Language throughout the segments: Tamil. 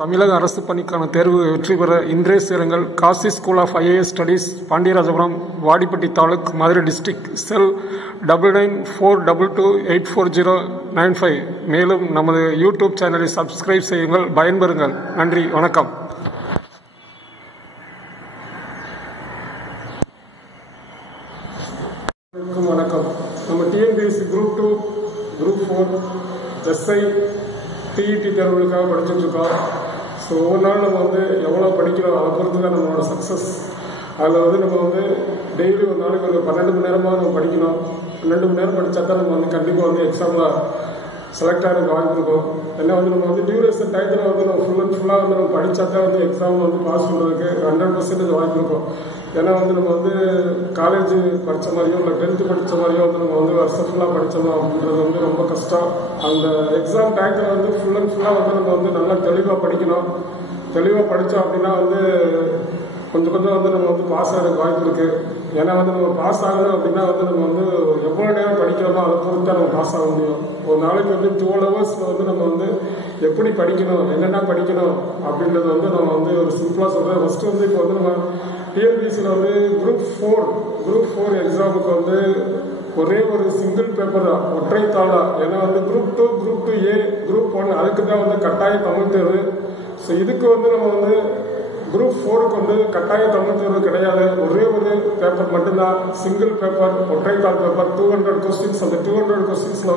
தமிழக அரசு பணிக்கான தேர்வு வெற்றி பெற இன்றே சேருங்கள். Kasi school of IAS studies, Pandiyarajapuram, Vadipatti taluk, Madurai district. Cell 9942284095. மேலும் நமது யூடியூப் சேனலை சப்ஸ்கிரைப் செய்யுங்கள். பயன்பெறுங்கள். நன்றி, வணக்கம். வணக்கம். நம்ம TNPSC group 2, group 4, SI, TET தேர்வுகளுக்காக படிச்சுட்டு இருக்கோம். ஸோ ஒவ்வொரு நாள் நம்ம எவ்வளோ படிக்கிறோம் அதை பொறுத்து தான் நம்மளோட சக்ஸஸ். அதில் நம்ம டெய்லி ஒரு நாளைக்கு ஒரு 12 மணி நேரமாக நம்ம படிக்கணும். 12 மணி நேரம் படித்தா தான் நம்ம கண்டிப்பாக எக்ஸாமில் செலக்ட் ஆகிறதுக்கு வாய்ப்பு இருக்கும். ஏன்னா நம்ம டியூரேஷன் டயத்தில் நம்ம ஃபுல் அண்ட் ஃபுல்லாக நம்ம படித்தா தான் எக்ஸாமில் பாஸ் பண்ணுறதுக்கு 100% வாய்ப்பு இருக்கும். ஏன்னா நம்ம காலேஜ் படித்த மாதிரியோ இல்லை 10th படித்த மாதிரியோ நம்ம வருஷம் ஃபுல்லாக படித்தோம் அப்படின்றது ரொம்ப கஷ்டம். அந்த எக்ஸாம் டயத்தில் ஃபுல் அண்ட் ஃபுல்லாக நம்ம நல்லா தெளிவாக படிக்கணும். தெளிவாக படித்தோம் அப்படின்னா கொஞ்சம் நம்ம பாஸ் ஆகிறதுக்கு வாய்ப்பு இருக்குது. ஏன்னா நம்ம பாஸ் ஆகணும் அப்படின்னா நம்ம எவ்வளோ நேரம் படிக்கிறோமோ அதை பொறுத்து தான் நம்ம பாஸ் ஆக முடியும். ஒரு நாளைக்கு 12 ஹவர்ஸில் நம்ம எப்படி படிக்கணும், என்னென்ன படிக்கணும் அப்படின்றது நம்ம ஒரு சிம்பிளாக சொல்கிறேன். ஃபஸ்ட்டு இப்போ நம்ம TNPSCயில் குரூப் 4 எக்ஸாமுக்கு ஒரே ஒரு சிங்கிள் பேப்பர் தான், ஒற்றை தாளா. ஏன்னா குரூப் 2, குரூப் 2A, குரூப் 1 அதுக்கு தான் கட்டாய தமிழ் தேர்வு. ஸோ இதுக்கு நம்ம குரூப் 4க்கு கட்டாய தமிழ் தேர்வு கிடையாது. ஒரே ஒரு பேப்பர் மட்டும்தான், சிங்கிள் பேப்பர், ஒற்றைத்தாள் பேப்பர், 200 கொஸ்டின்ஸ். அந்த 200 கொஸ்டின்ஸ்ல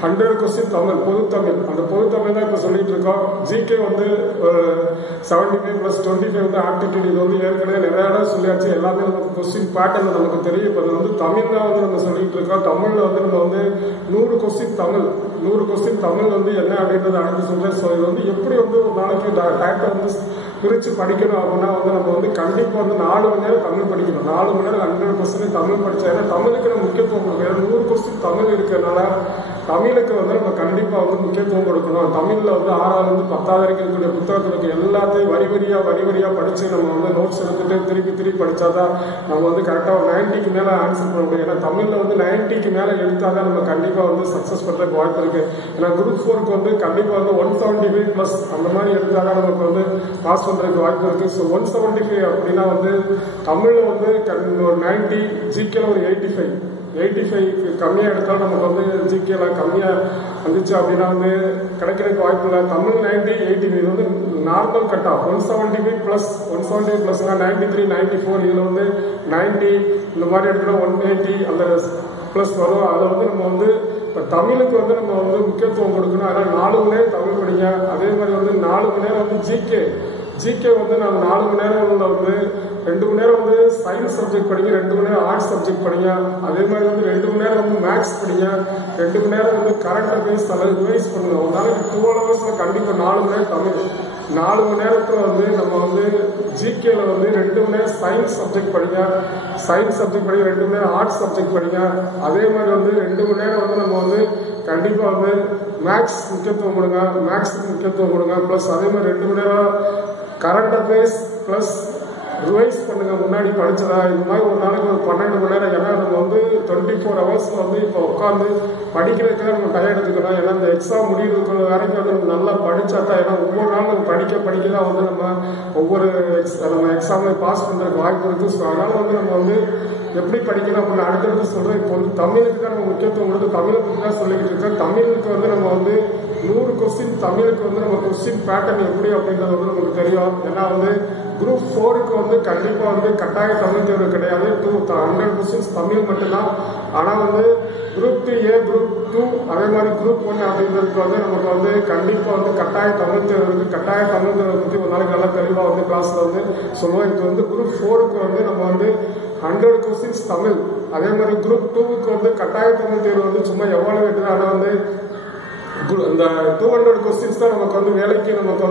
100 கொஸ்டின் தமிழ், பொது தமிழ். அந்த பொது தமிழ் தான் இப்போ சொல்லிட்டு இருக்கோம். GK 75+25 aptitude. இது ஏற்கனவே நிறைய இடம் சொல்லியாச்சு. எல்லாமே நமக்கு கொஸ்டின் பேட்டர்ன் நமக்கு தெரியும். இப்போ தமிழ் தான் நம்ம சொல்லிட்டு இருக்கோம். தமிழ்ல நம்ம 100 கொஸ்டின் தமிழ், 100 கொஸ்டின் தமிழ் என்ன அப்படின்றத அடுத்து சொல்றேன். ஸோ இது எப்படி ஒரு நாளைக்கு டேரக்டா பிரித்து படிக்கணும் அப்படின்னா நம்ம கண்டிப்பாக 4 மணி நேரம் தமிழ் படிக்கணும். 4 மணி நேரம் 100% தமிழ் படித்தா, ஏன்னா தமிழுக்கு நம்ம முக்கியத்துவம் கொடுக்கணும். 100 கொஸ்டின் தமிழ் இருக்கிறதுனால தமிழுக்கு நம்ம கண்டிப்பாக முக்கியத்துவம் கொடுக்கணும். தமிழில் 6ஆவது 10ஆவது வரைக்கும் இருக்கக்கூடிய புத்தகங்களுக்கு எல்லாத்தையும் வரி வரியாக படித்து நம்ம நோட்ஸ் எடுத்துட்டு திருப்பி படித்தா தான் நம்ம கரெக்டாக ஒரு 90க்கு மேலே ஆன்சர் பண்ண முடியும். ஏன்னா தமிழில் 90க்கு மேலே எடுத்தால் தான் நம்ம கண்டிப்பாக சக்ஸஸ் பண்ணுறதுக்கு வாய்ப்பு இருக்குது. ஏன்னா குரூப் 4க்கு கண்டிப்பாக 175+ அந்த மாதிரி எடுத்தால் தான் நமக்கு பாஸ் பண்ணுறதுக்கு வாய்ப்பு இருக்குது. ஸோ 175 அப்படின்னா தமிழில் ஒரு 90, GKல ஒரு 85 கம்மியாக எடுத்தாலும் நமக்கு GKல கம்மியாக வந்துச்சு அப்படின்னா கிடைக்கிறதுக்கு வாய்ப்பு இல்லை. தமிழ் 90, 80 இது நார்மல் கட் ஆஃப். 175+னா 93, 94, இதில் 90 இந்த மாதிரி எடுத்துனா 180 அந்த ப்ளஸ் வரும். அதில் நம்ம இப்போ தமிழுக்கு நம்ம முக்கியத்துவம் கொடுக்கணும். அதனால் 4 மணி நேரம் தமிழ் படிங்க. அதே மாதிரி 4 மணி நேரம் GK நம்ம 4 மணி நேரம் 2 மணி நேரம் சயின்ஸ் சப்ஜெக்ட் படிங்க, 2 மணி நேரம் ஆர்ட்ஸ் சப்ஜெக்ட் படிங்க. அதே மாதிரி 2 மணி நேரம் மேக்ஸ் படிங்க, 2 மணி நேரம் கரண்ட் அஃபேர்ஸ் அல்லது ரிவைஸ் பண்ணுங்க. ஒரு நாளைக்கு 12 ஹவர்ஸ்ல கண்டிப்பாக 4 மணி நேரம் தமிழ், 4 மணி நேரத்தில் நம்ம GKல 2 மணி நேரம் சயின்ஸ் சப்ஜெக்ட் படிங்க, 2 மணி நேரம் ஆர்ட்ஸ் சப்ஜெக்ட் படிங்க. அதே மாதிரி 2 மணி நேரம் நம்ம கண்டிப்பாக மேக்ஸ் முக்கியத்துவம் கொடுங்க. ப்ளஸ் அதே மாதிரி 2 மணி நேரம் கரண்ட் அஃபேர்ஸ் ப்ளஸ் ரிவைஸ் பண்ணுங்க, முன்னாடி படிச்சதா. இந்த மாதிரி ஒரு நாளைக்கு ஒரு 12 மணி நேரம். ஏன்னா நம்ம 24 ஹவர்ஸ்ல இப்போ உட்காந்து படிக்கிறதுக்காக நம்ம டயம் எடுத்துக்கணும். ஏன்னா இந்த எக்ஸாம் முடிவுக்கு வரைக்கும் நம்ம நல்லா படிச்சா தான். ஏன்னா ஒவ்வொரு நாளும் நம்ம படிக்க தான் நம்ம ஒவ்வொரு நம்ம எக்ஸாம்ல பாஸ் பண்றதுக்கு வாய்ப்பு இருக்கு. ஸோ அதனால நம்ம எப்படி படிக்கணும் அப்படின்னு அடுத்தடுத்து சொல்றேன். இப்போ தமிழுக்கு தான் நம்ம முக்கியத்துவம் கொடுத்து தமிழை பற்றி தான் சொல்லிக்கிட்டு இருக்கோம். தமிழுக்கு நம்ம 100 கொஸ்டின் தமிழுக்கு நம்ம கொஸ்டின் பேட்டர்ன் எப்படி அப்படின்றது நமக்கு தெரியும். ஏன்னா குரூப் 4க்கு கண்டிப்பாக கட்டாய தமிழ் தேர்வு கிடையாது. 100 கொஸ்டின்ஸ் தமிழ் மட்டும்தான். ஆனால் குரூப் 2A, குரூப் 2 அதே மாதிரி குரூப் 1 அப்படின்றதுக்கு நமக்கு கண்டிப்பாக கட்டாய தமிழ் தேர்வு இருக்குது. கட்டாய தமிழ் தேர்வை பற்றி ஒரு நாளைக்கு நல்லா தெளிவாக கிளாஸ்ல சொல்லுவோம். இப்போ குரூப் 4க்கு நம்ம 100 கொஸ்டின்ஸ் தமிழ். அதே மாதிரி குரூப் 2க்கு கட்டாய தமிழ் தேர்வு சும்மா எவ்வளவு வேண்டுது. ஆனால் இந்த 200 கொஸ்டின்ஸ் தான் நமக்கு வேலைக்கு நமக்கு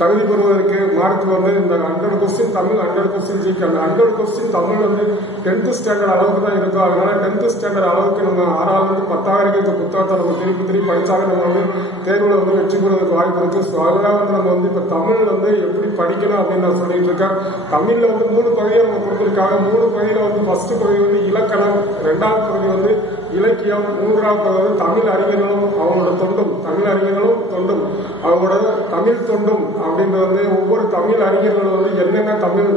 தகுதி பெறுவதற்கு மார்க் வந்து இந்த 100 கொஸ்டின் தமிழ் 100 கொஸ்டின் ஜிகே. அந்த 100 கொஸ்டின் தமிழ் வந்து 10th ஸ்டாண்டர்ட் அளவுக்கு தான் இருக்கும். அதனால 10th ஸ்டாண்டர்ட் அளவுக்கு நம்ம 6வது 10வது இருக்க புத்தகத்தை நம்ம திருப்பி படிச்சாக நம்ம வந்து தேர்வில் வந்து வெற்றி பெறுவதற்கு வாய்ப்பு இருக்கு. ஸோ அதெல்லாம் வந்து நம்ம வந்து இப்போ தமிழ் வந்து எப்படி படிக்கணும் அப்படின்னு நான் சொல்லிட்டு இருக்கேன். தமிழ்ல வந்து 3 பகுதியை நம்ம கொடுத்துருக்காங்க. 3 பகுதியில வந்து ஃபர்ஸ்ட் பகுதி வந்து இலக்கணம், 2வது பகுதி வந்து இலக்கியம், 3வது பகுதி வந்து தமிழ் அறிஞர்களும் அவங்களோட தொண்டும், தமிழ் அறிஞர்களும் தொண்டும், அவங்களோட தமிழ் தொண்டும் அப்படின்றது வந்து ஒவ்வொரு தமிழ் அறிஞர்களும் வந்து என்னென்ன தமிழ்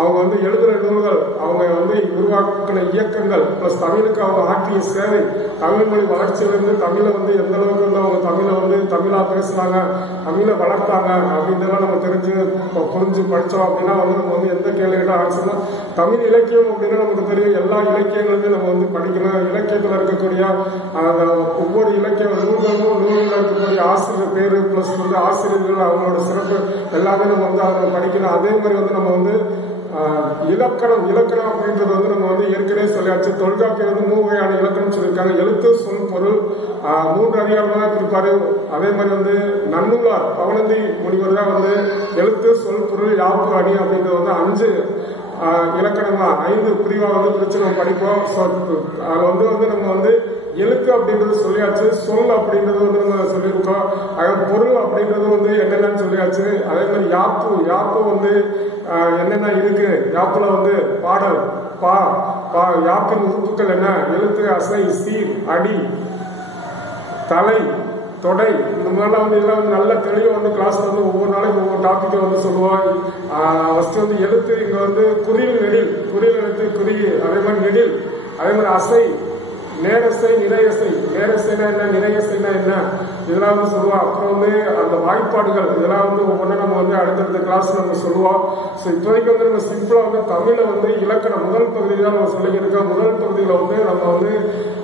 அவங்க வந்து எழுதுகிற நூல்கள், அவங்க வந்து உருவாக்கின இயக்கங்கள், பிளஸ் தமிழுக்கு அவங்க ஆற்றிய சேவை, தமிழ் மொழி வளர்ச்சியிலிருந்து தமிழை வந்து எந்த அளவுக்கு வந்து அவங்க தமிழை வந்து தமிழா பேசுனாங்க, தமிழை வளர்த்தாங்க அப்படின்றதெல்லாம் நம்ம புரிஞ்சு படித்தோம் அப்படின்னா வந்து நம்ம வந்து எந்த கேள்விகிட்ட ஆன்சர்னா தமிழ் இலக்கியம் அப்படின்னா நமக்கு தெரியும். எல்லா இலக்கியங்களுமே நம்ம வந்து படிக்கணும். இலக்கியத்தில் இருக்கக்கூடிய அந்த ஒவ்வொரு இலக்கிய நூல்களில் இருக்கக்கூடிய ஆசிரியர் பேரு பிளஸ் வந்து ஆசிரியர்கள் அவங்களோட சிறப்பு எல்லாமே நம்ம வந்து அதை படிக்கணும். அதே மாதிரி வந்து நம்ம வந்து இலக்கணம் அப்படின்றது வந்து நம்ம வந்து ஏற்கனவே சொல்லியாச்சு. தொல்காப்பியம் வந்து 3 வகையான இலக்கணம் சொல்லியிருக்காங்க. எழுத்து, சொல், பொருள் 3 அதிகாரமாக தான் பிரிப்பாரு. அதே மாதிரி வந்து நன்னூலார் பவனந்தி முனிவர் தான் வந்து எழுத்து, சொல், பொருள், யாப்பு, அணி அப்படின்றது வந்து 5 இலக்கணமா 5 பிரிவா வந்து பிரிச்சு நம்ம படிப்போம். அது வந்து நம்ம வந்து எழுத்து அப்படின்றது சொல்லியாச்சு. சொல் அப்படின்றது வந்து நம்ம சொல்லியிருக்கோம். பொருள் அப்படின்றது வந்து என்னென்னு சொல்லியாச்சு. அதே மாதிரி யாப்பு வந்து என்னென்ன இருக்கு. யாப்புல வந்து பாடல், யாப்பின் உறுப்புகள் என்ன, எழுத்து, அசை, சீர், அடி, தலை, தொடை, இந்த மாதிரிலாம் வந்து இதெல்லாம் வந்து நல்ல தெளிவாக வந்து கிளாஸ்ல வந்து ஒவ்வொரு நாளைக்கு ஒவ்வொரு டாப்பிக்கை வந்து சொல்லுவோம். ஃபர்ஸ்ட் வந்து எழுத்து, இங்க வந்து குறில், நெடில், குறில் எழுத்து, குறி, அதே மாதிரி நெடில், அதே மாதிரி அசை, நேரசை, நிறையசை, நேரசைனா என்ன, நிறையசைனா என்ன, இதெல்லாம் வந்து சொல்லுவோம். அப்புறம் வந்து அந்த வாய்ப்பாடுகள், இதெல்லாம் வந்து ஒவ்வொன்றா நம்ம வந்து அடுத்தடுத்த கிளாஸ் நம்ம சொல்லுவோம். ஸோ இப்போதைக்கு வந்து நம்ம சிம்பிளா வந்து தமிழை வந்து இலக்கணம் முதல் பகுதி தான் நம்ம சொல்லியிருக்கோம். முதல் பகுதியில் வந்து நம்ம வந்து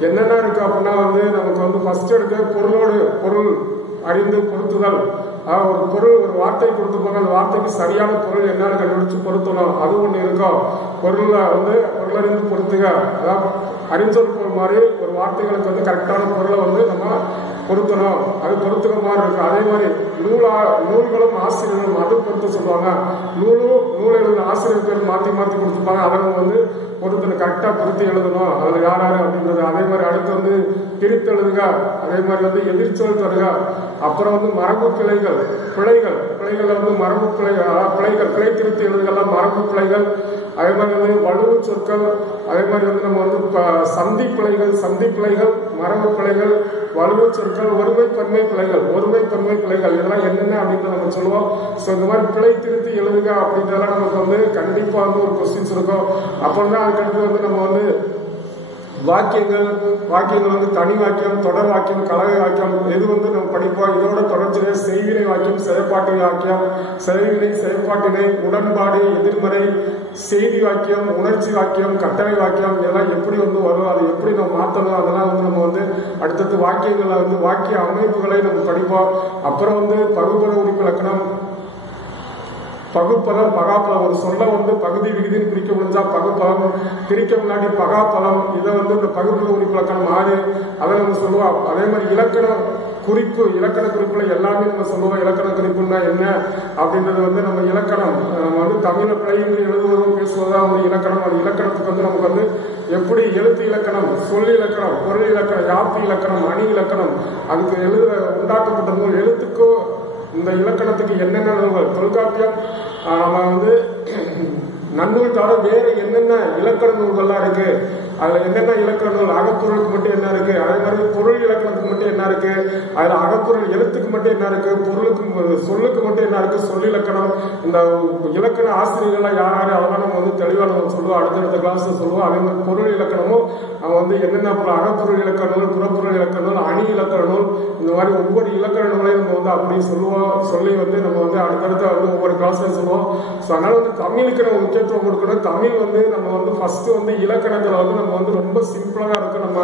என்னென்ன இருக்கு அப்படின்னா வந்து நமக்கு வந்து ஃபர்ஸ்ட் எடுத்து பொருள் அறிந்து பொருத்துதல். ஒரு பொருள், ஒரு வார்த்தை கொடுத்துருப்பாங்க, அந்த வார்த்தைக்கு சரியான பொருள் என்னன்னு கண்டுபிடிச்சு பொருத்தணும். அது ஒண்ணு இருக்கும். பொருளை வந்து பொருளறிந்து பொருத்துக, அதாவது அறிஞ்சொல் பொருள் மாதிரி ஒரு வார்த்தைகளுக்கு வந்து கரெக்டான பொருளை வந்து நம்ம பொருத்தணும். அது பொருத்துக்க மாதிரி இருக்கு. அதே மாதிரி நூல்களும் ஆசிரியர்களும் அது பொருத்த சொல்லுவாங்க. நூல் எழுதுன ஆசிரியர் பேர் மாற்றி கொடுத்துருப்பாங்க. அதை நம்ம வந்து பொருத்தணும், கரெக்டா பொருத்தி எழுதணும். அதுல யாரு அப்படின்றது. அதே மாதிரி அடுத்து வந்து பிரித்து எழுதுக, அதே மாதிரி வந்து எதிர்ச்சொல் தருக. அப்புறம் வந்து மரபு பிழைகள் வந்து மரபு பிழை திருத்தி எழுதுகள்லாம் மரபு பிழைகள். அதே மாதிரி வந்து வலுவு சொற்கள், அதே மாதிரி வந்து நம்ம வந்து சந்தி பிழைகள், மரபு பிழைகள், வலுவு சொற்கள், ஒருமை பன்மை பிழைகள் இதெல்லாம் என்னென்ன அப்படின்றத நம்ம சொல்லுவோம். ஸோ இந்த மாதிரி பிழை திருத்தி எழுதுக அப்படின்றதெல்லாம் நமக்கு வந்து கண்டிப்பா வந்து ஒரு கொஸ்டின்ஸ் இருக்கும். அப்புறம் தான் அதுக்கடுத்து வந்து நம்ம வந்து வாக்கியங்கள் வந்து தனி வாக்கியம், தொடர் வாக்கியம், கலவை வாக்கியம், எது வந்து நம்ம படிப்போம். இதோட தொடர்ச்சியா செய்வினை வாக்கியம், செயற்பாட்டு வாக்கியம், செய்வினை, செயற்பாட்டினை, உடன்பாடு, எதிர்மறை, செய்தி வாக்கியம், உணர்ச்சி வாக்கியம், கட்டளை வாக்கியம், இதெல்லாம் எப்படி வந்து வரும், அதை எப்படி நம்ம மாற்றணும், அதெல்லாம் வந்து நம்ம வந்து அடுத்தடுத்து வாக்கியங்களை வந்து வாக்கிய அமைப்புகளை நம்ம படிப்போம். அப்புறம் வந்து பகுபத உறுப்பிலக்கணம், பகுப்பதம், பகாப்பலம். ஒரு சொல்ல வந்து பகுதி விகுதின்னு பிரிக்க முடிஞ்சா பகுப்பதம், பிரிக்க முன்னாடி பகாப்பலம். இதை வந்து இந்த பகுப்பத உறுப்பிலக்கணம் 6 அதை நம்ம சொல்லுவோம். அதே மாதிரி இலக்கண குறிப்புல எல்லாமே நம்ம சொல்லுவோம். இலக்கண குறிப்புன்னா என்ன அப்படின்றது வந்து நம்ம இலக்கணம் வந்து தமிழ பிழையின்றி எழுதுவதும் பேசுவதா வந்து இலக்கணம். அது இலக்கணத்துக்கு வந்து நமக்கு வந்து எப்படி எழுத்து இலக்கணம், சொல் இலக்கணம், பொருள் இலக்கணம், யாப்பு இலக்கணம், அணி இலக்கணம், அதுக்கு உண்டாக்கப்பட்ட நூல் எழுத்துக்கோ இந்த இலக்கணத்துக்கு என்னென்ன நூல்கள், தொல்காப்பியம் நம்ம வந்து நன்னூல் தவிர வேற என்னென்ன இலக்கண நூல்கள்லாம் இருக்கு, அதுல என்னென்ன இலக்கண நூல், அகப்பொருளுக்கு மட்டும் என்ன இருக்கு, அதே மாதிரி பொருள் இலக்கணத்துக்கு மட்டும் என்ன இருக்கு, அதுல அகப்பொருள் எழுத்துக்கு மட்டும் என்ன இருக்கு, பொருளுக்கு சொல்லுக்கு மட்டும் என்ன இருக்கு, சொல் இலக்கணம், இந்த இலக்கண ஆசிரியர்கள்லாம் யாரு அதெல்லாம் நம்ம வந்து தெளிவாக நம்ம சொல்லுவோம். அடுத்தடுத்த கிளாஸ்ல சொல்லுவோம். அதே மாதிரி பொருள் இலக்கணமும் நம்ம வந்து என்னென்ன அகப்பொருள் இலக்கண நூல், புறப்பொருள் இலக்கண நூல், அணி இலக்கண நூல், இந்த மாதிரி ஒவ்வொரு இலக்கண நூலையும் நம்ம வந்து அப்படி சொல்லி வந்து நம்ம வந்து அடுத்தடுத்த வந்து ஒவ்வொரு கிளாஸ்ல சொல்லுவோம். ஸோ அதனால வந்து தமிழுக்கு நம்ம முக்கியத்துவம் கொடுக்கணும். தமிழ் வந்து நம்ம வந்து ஃபர்ஸ்ட் வந்து இலக்கணத்துல வந்து நம்ம வந்து ரொம்ப சிம்பிளா இருக்கும். நம்ம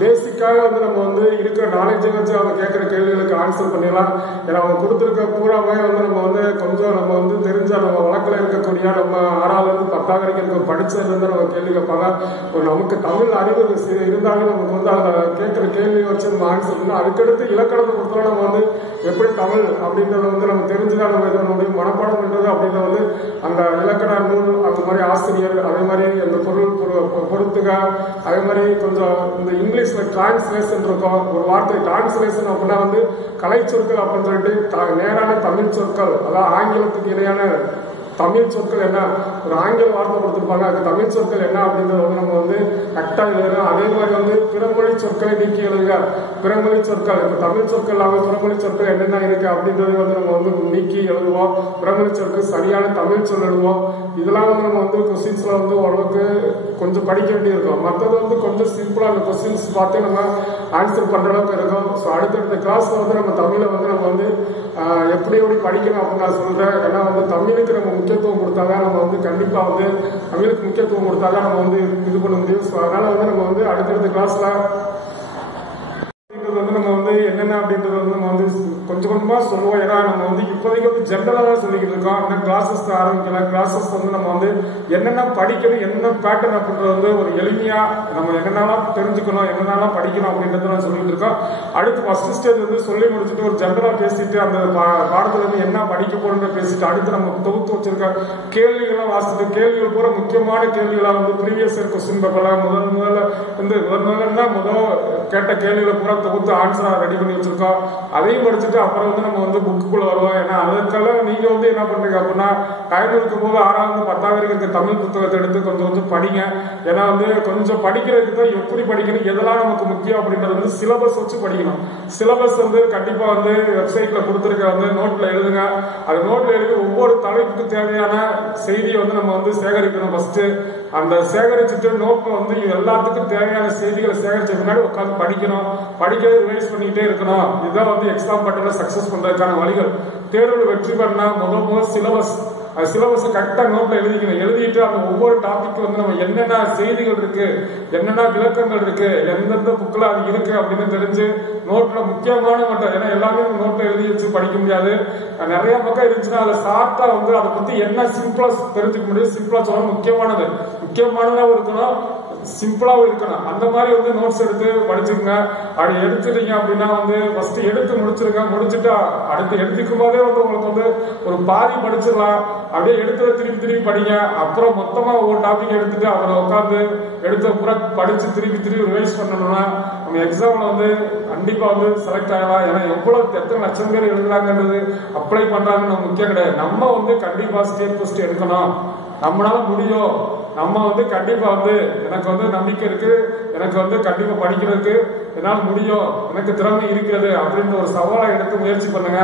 பேசிக்காக வந்து நம்ம வந்து இருக்கிற நாலேஜை வச்சு அவங்க கேட்கிற கேள்விகளுக்கு ஆன்சர் பண்ணிடலாம். ஏன்னா அவங்க கொடுத்துருக்க பூராமே வந்து நம்ம வந்து கொஞ்சம் நம்ம வந்து தெரிஞ்ச நம்ம வழக்கில் இருக்கக்கூடிய நம்ம 6வது 10வது வரைக்கும் படிச்சதுல இருந்து நம்ம கேள்வி கேட்பாங்க. நமக்கு தமிழ் அறிவு இருந்தாலும் நமக்கு வந்து அதை கேட்கிற கேள்வி வச்சு நம்ம ஆன்சர் பண்ணணும். அதுக்கடுத்து இலக்கணத்தை பொறுத்தவரை நம்ம வந்து எப்படி தமிழ் அப்படின்றத வந்து நம்ம தெரிஞ்சுதான் நம்ம இதனுடைய மனப்பாடம் பண்றது அப்படின்றத வந்து அந்த இலக்கண நூல் அந்த மாதிரி ஆசிரியர் அதே மாதிரி அந்த பொறுத்துக அதே மாதிரி கொஞ்சம் இந்த இங்கிலீஷ்ல டிரான்ஸ்லேஷன் இருக்கும். ஒரு வார்த்தை டிரான்ஸ்லேஷன் அப்படின்னா வந்து கலை சொற்கள் அப்படின்னு சொல்லிட்டு நேரான தமிழ் சொற்கள், அதாவது ஆங்கிலத்துக்கு இணையான தமிழ் சொற்கள் என்ன, ஒரு ஆங்கில வார்த்தை கொடுத்துருப்பாங்க, அது தமிழ் சொற்கள் என்ன அப்படின்றத வந்து நம்ம வந்து கரெக்டாக எழுதுறோம். அதே மாதிரி வந்து பிறமொழி சொற்களை நீக்கி எழுதுக. பிறமொழி சொற்கள் இப்போ தமிழ் சொற்கள் இல்லாமல் பிறமொழி சொற்கள் என்னென்ன இருக்கு அப்படின்றத வந்து நம்ம வந்து நீக்கி எழுதுவோம். பிறமொழி சொற்கள் சரியான தமிழ் சொல் எழுதுவோம். இதெல்லாம் வந்து நம்ம வந்து கொஸ்டின்ஸ்ல வந்து ஓரளவுக்கு கொஞ்சம் படிக்க வேண்டியிருக்கும். மற்றது வந்து கொஞ்சம் சிம்பிளா அந்த கொஸ்டின்ஸ் பார்த்து நம்ம ஆன்சர் பண்ற அளவுக்கு இருக்கும். ஸோ அடுத்தடுத்த கிளாஸ்ல வந்து நம்ம தமிழை வந்து நம்ம வந்து எப்படி படிக்கணும் அப்படின்னு நான் சொல்றேன். ஏன்னா வந்து தமிழுக்கு நம்ம முக்கியத்துவம் கொடுத்தாதான் நம்ம வந்து கண்டிப்பா வந்து தமிழுக்கு முக்கியத்துவம் கொடுத்தாதான் நம்ம வந்து இது பண்ண முடியும். ஸோ அதனால வந்து நம்ம வந்து அடுத்தடுத்த கிளாஸ்ல வந்து நம்ம வந்து என்னென்ன அப்படின்றது வந்து நம்ம வந்து கொஞ்சம் கொஞ்சமா சொல்லுவோம். ஏன்னா நம்ம வந்து இப்போதைக்கு வந்து ஜென்ரலா தான் சொல்லிக்கிட்டு இருக்கோம். ஆனால் கிளாஸஸ் ஆரம்பிக்கல. கிளாஸஸ் வந்து நம்ம வந்து என்னென்ன படிக்கணும், என்னென்ன பேட்டர்ன் அப்படின்றது வந்து ஒரு எளிமையா நம்ம என்னென்னலாம் தெரிஞ்சுக்கணும், என்னென்னலாம் படிக்கணும் அப்படின்றத நான் சொல்லிட்டு இருக்கோம். அடுத்து ஃபர்ஸ்ட் ஸ்டேஜ் வந்து சொல்லி முடிச்சுட்டு ஒரு ஜென்ரலா பேசிட்டு அந்த பாடத்துல இருந்து என்ன படிக்க போறோம்னு பேசிட்டு அடுத்து நம்ம தொகுத்து வச்சிருக்க கேள்விகள்லாம் வாசிட்டு கேள்விகள் பூரா முக்கியமான கேள்விகளா வந்து ப்ரீவியஸ் இயர் கொஸ்டின் பேப்பர்ல முதல் கேட்ட கேள்விகளை பூரா தொகுத்து ஆன்சரா ரெடி பண்ணி வச்சிருக்கோம். அதையும் படிச்சுட்டு அப்புறம் வந்து நம்ம வந்து புக்குக்குள்ள வருவோம். ஏன்னா அதுக்கெல்லாம் நீங்க வந்து என்ன பண்றீங்க அப்படின்னா டைம் இருக்கும்போது 6வது 10வது வரைக்கும் இருக்க தமிழ் புத்தகத்தை எடுத்து கொஞ்சம் கொஞ்சம் படிங்க. ஏன்னா வந்து கொஞ்சம் படிக்கிறதுக்கு தான் எப்படி படிக்கணும், எதெல்லாம் நமக்கு முக்கியம் அப்படின்றது வந்து சிலபஸ் வச்சு படிக்கணும். சிலபஸ் வந்து கண்டிப்பா வந்து வெப்சைட்ல கொடுத்துருக்க வந்து நோட்ல எழுதுங்க. அது நோட்ல எழுதி ஒவ்வொரு தலைப்புக்கு தேவையான செய்தியை வந்து நம்ம வந்து சேகரிக்கணும். ஃபர்ஸ்ட் அந்த சேகரிச்சுட்டு நோட்ல வந்து எல்லாத்துக்கும் தேவையான செய்திகளை சேகரிச்ச முன்னாடி உட்காந்து படிக்கணும். படிக்கிறது ரிவைஸ் பண்ணிக்கிட்டே இருக்கணும். இதுதான் வந்து எக்ஸாம் பட்டன்ல சக்சஸ் பண்றதுக்கான வழிகள். தேர்வில் வெற்றி பண்ணா முதல் சிலபஸ் சிலபஸ் கரெக்டா நோட்ல எழுதிக்கணும். எழுதிட்டு அந்த ஒவ்வொரு டாபிக் வந்து நம்ம என்னென்ன செய்திகள் இருக்கு, என்னென்ன விளக்கங்கள் இருக்கு, எந்தெந்த புக்ல அது இருக்கு அப்படின்னு தெரிஞ்சு நோட்ல முக்கியமான மட்டும், ஏன்னா எல்லாமே நோட்ல எழுதி வச்சு படிக்க முடியாது. நிறைய பக்கம் இருந்துச்சுன்னா அதுல ஷார்ட்டா வந்து அதை பத்தி என்ன சிம்பிளா தெரிஞ்சுக்க முடியும். சிம்பிளா சொல்ல முக்கியமானதா இருக்கணும், சிம்பிளாவும் இருக்கணும். அந்த மாதிரி வந்து நோட்ஸ் எடுத்து படிச்சுக்கோங்க. அப்படி எடுத்துட்டீங்க அப்படின்னா வந்து ஃபர்ஸ்ட் எடுத்து முடிச்சிருங்க. முடிச்சுட்டு அடுத்து எடுத்துக்கும் போதே வந்து உங்களுக்கு வந்து ஒரு பாதி படிச்சிடலாம். அப்படியே எடுத்து திருப்பி படிங்க. அப்புறம் மொத்தமா ஒவ்வொரு டாபிக் எடுத்துட்டு அப்புறம் உட்காந்து எடுத்த பூரா படிச்சு திருப்பி ரிவைஸ் பண்ணணும்னா நம்ம எக்ஸாம்ல வந்து கண்டிப்பா வந்து செலக்ட் ஆகலாம். ஏன்னா எத்தனை லட்சம் பேர் எழுதுறாங்கன்றது அப்ளை பண்றாங்கன்னு முக்கியம் கிடையாது. நம்ம வந்து கண்டிப்பா ஸ்டேட் ஃபர்ஸ்ட் எடுக்கணும். நம்மளால முடியும். நம்ம வந்து கண்டிப்பா வந்து எனக்கு வந்து நம்பிக்கை இருக்கு, எனக்கு வந்து கண்டிப்பா படிக்கிறதுக்கு என்னால் முடியும், எனக்கு திறமை இருக்கிறது அப்படின்ற ஒரு சவாலை எடுத்து முயற்சி பண்ணுங்க.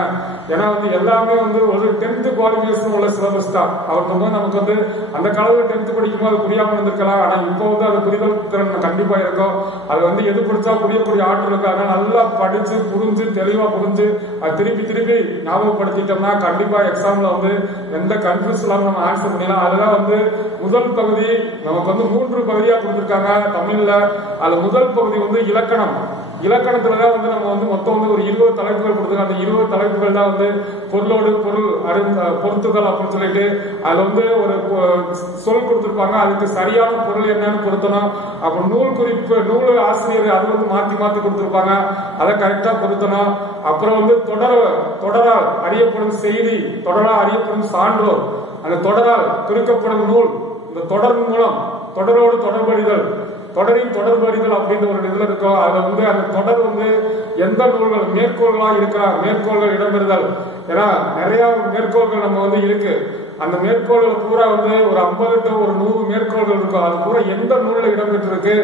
ஏன்னா வந்து எல்லாமே வந்து ஒரு 10th குவாலிஃபிகேஷன் உள்ள சிலபஸ் தான். அவருக்கு வந்து நமக்கு வந்து அந்த காலத்துல 10th படிக்கும் போது புரியாம இருந்திருக்கலாம். ஆனா இப்போ வந்து அது புரிதல் திறன் கண்டிப்பா இருக்கும். அது வந்து எது படிச்சா புரியக்கூடிய ஆற்றல் இருக்கு. அதனால நல்லா படிச்சு புரிஞ்சு தெளிவா புரிஞ்சு அது திருப்பி ஞாபகப்படுத்திட்டோம்னா கண்டிப்பா எக்ஸாம்ல வந்து எந்த கன்ஃபியூஸ் இல்லாம நம்ம ஆன்சர் பண்ணிடலாம். அதெல்லாம் வந்து முதல் பகுதி நமக்கு வந்து 3 பகுதியா கொடுத்திருக்காங்க தமிழ்ல. அது முதல் பகுதி வந்து இலக்கணம். இலக்கணத்துலதான் வந்து நம்ம வந்து மொத்தம் வந்து ஒரு 20 தலைப்புகள் கொடுத்துருக்காங்க. அந்த 20 தலைப்புகள் தான் வந்து பொருளோடு பொருள் பொருத்துதல் அப்படின்னு சொல்லிட்டு அதுல வந்து ஒரு சொல் கொடுத்திருப்பாங்க. அதுக்கு சரியான பொருள் என்னன்னு பொருத்தணும். அப்புறம் நூல் ஆசிரியர் அது வந்து மாத்தி கொடுத்திருப்பாங்க. அதை கரெக்டா பொருத்தணும். அப்புறம் வந்து தொடரால் அறியப்படும் செய்தி, தொடரால் அறியப்படும் சான்றோர், அந்த தொடரால் குறிக்கப்படும் நூல், இந்த தொடர் மூலம் தொடரோடு தொடர்பறிதல், தொடரின் தொடர்பறிதல் அப்படின்ற ஒரு இதுல இருக்கும். அதுல வந்து அந்த தொடர் வந்து எந்த நூல்கள் மேற்கோள்களா இருக்கா, மேற்கோள்கள் இடம்பெறுதல். ஏன்னா நிறைய மேற்கோள்கள் நம்ம வந்து இருக்கு. அந்த மேற்கோள்கள் பூரா வந்து ஒரு 50 to 100 மேற்கோள்கள் இருக்கும். அது பூரா எந்த நூல்ல இடம்பெற்றிருக்கு,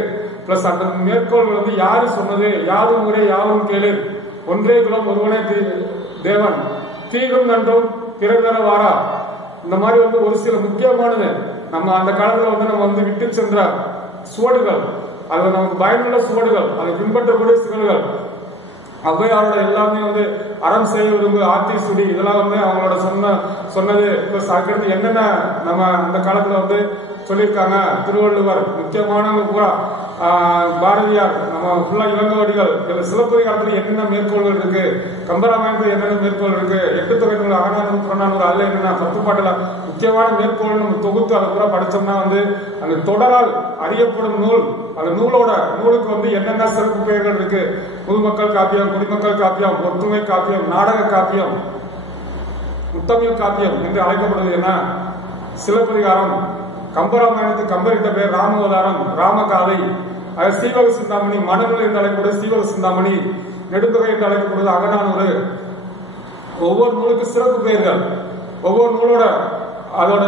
பிளஸ் அந்த மேற்கோள்கள் வந்து யாரு சொன்னது, யாரும் ஊரே யாரும் கேளு, ஒன்றே குலம் ஒருவனே தேவன், தீரும் நன்றும் பிறந்தர வாரா, இந்த மாதிரி வந்து ஒரு சில முக்கியமானது நம்ம அந்த காலத்துல வந்து நம்ம வந்து விட்டு சென்ற சுவடுகள், அது நமக்கு பயனுள்ள சுவடுகள், அதை பின்பற்றக்கூடிய சிவல்கள், ஔவையாரோட எல்லாமே வந்து அறம் செய்ய விரும்பு ஆத்தி சுடி இதெல்லாம் வந்து அவங்களோட சொன்னது. அதுக்கடுத்து என்னென்ன நம்ம அந்த காலத்துல வந்து சொல்லியிருக்காங்க. திருவள்ளுவர் முக்கியமானவங்க பூரா, பாரதியார், நம்ம ஃபுல்லா இளங்கோவடிகள், சிலப்பதிகாரத்துல என்னென்ன மேற்கோள்கள் இருக்கு, கம்பராமாயணத்துல என்னென்ன மேற்கோள் இருக்கு, 8 தொகை நூல், அகநானூறு, புறநானூறு, அதுல என்னென்ன 10 பாட்டுல முக்கியமான மேற்கோள் நம்ம தொகுத்து அதை பூரா படிச்சோம்னா வந்து அந்த தொடரால் அறியப்படும் நூல், அந்த நூலுக்கு வந்து என்னென்ன சிறப்பு பெயர்கள் இருக்கு. புதுமக்கள் காப்பியம், குடிமக்கள் காப்பியம், ஒற்றுமை காப்பியம், நாடக காப்பியம், முத்தமிழ் காப்பியம் என்று அழைக்கப்படுவது என்ன? சிலப்பதிகாரம். கம்பராமாயணத்துக்கு கம்பரிட்ட பேர் ராமவதாரம், ராமகாதை. அது சீவக சிந்தாமணி, மனநூல் என்று அழைக்கப்படுவது சீவக சிந்தாமணி. நெடுந்தொகை என்று அழைக்கப்படுவது அகநானூறு. ஒவ்வொரு நூலுக்கு சிறப்பு பெயர்கள், ஒவ்வொரு நூலோட அதோட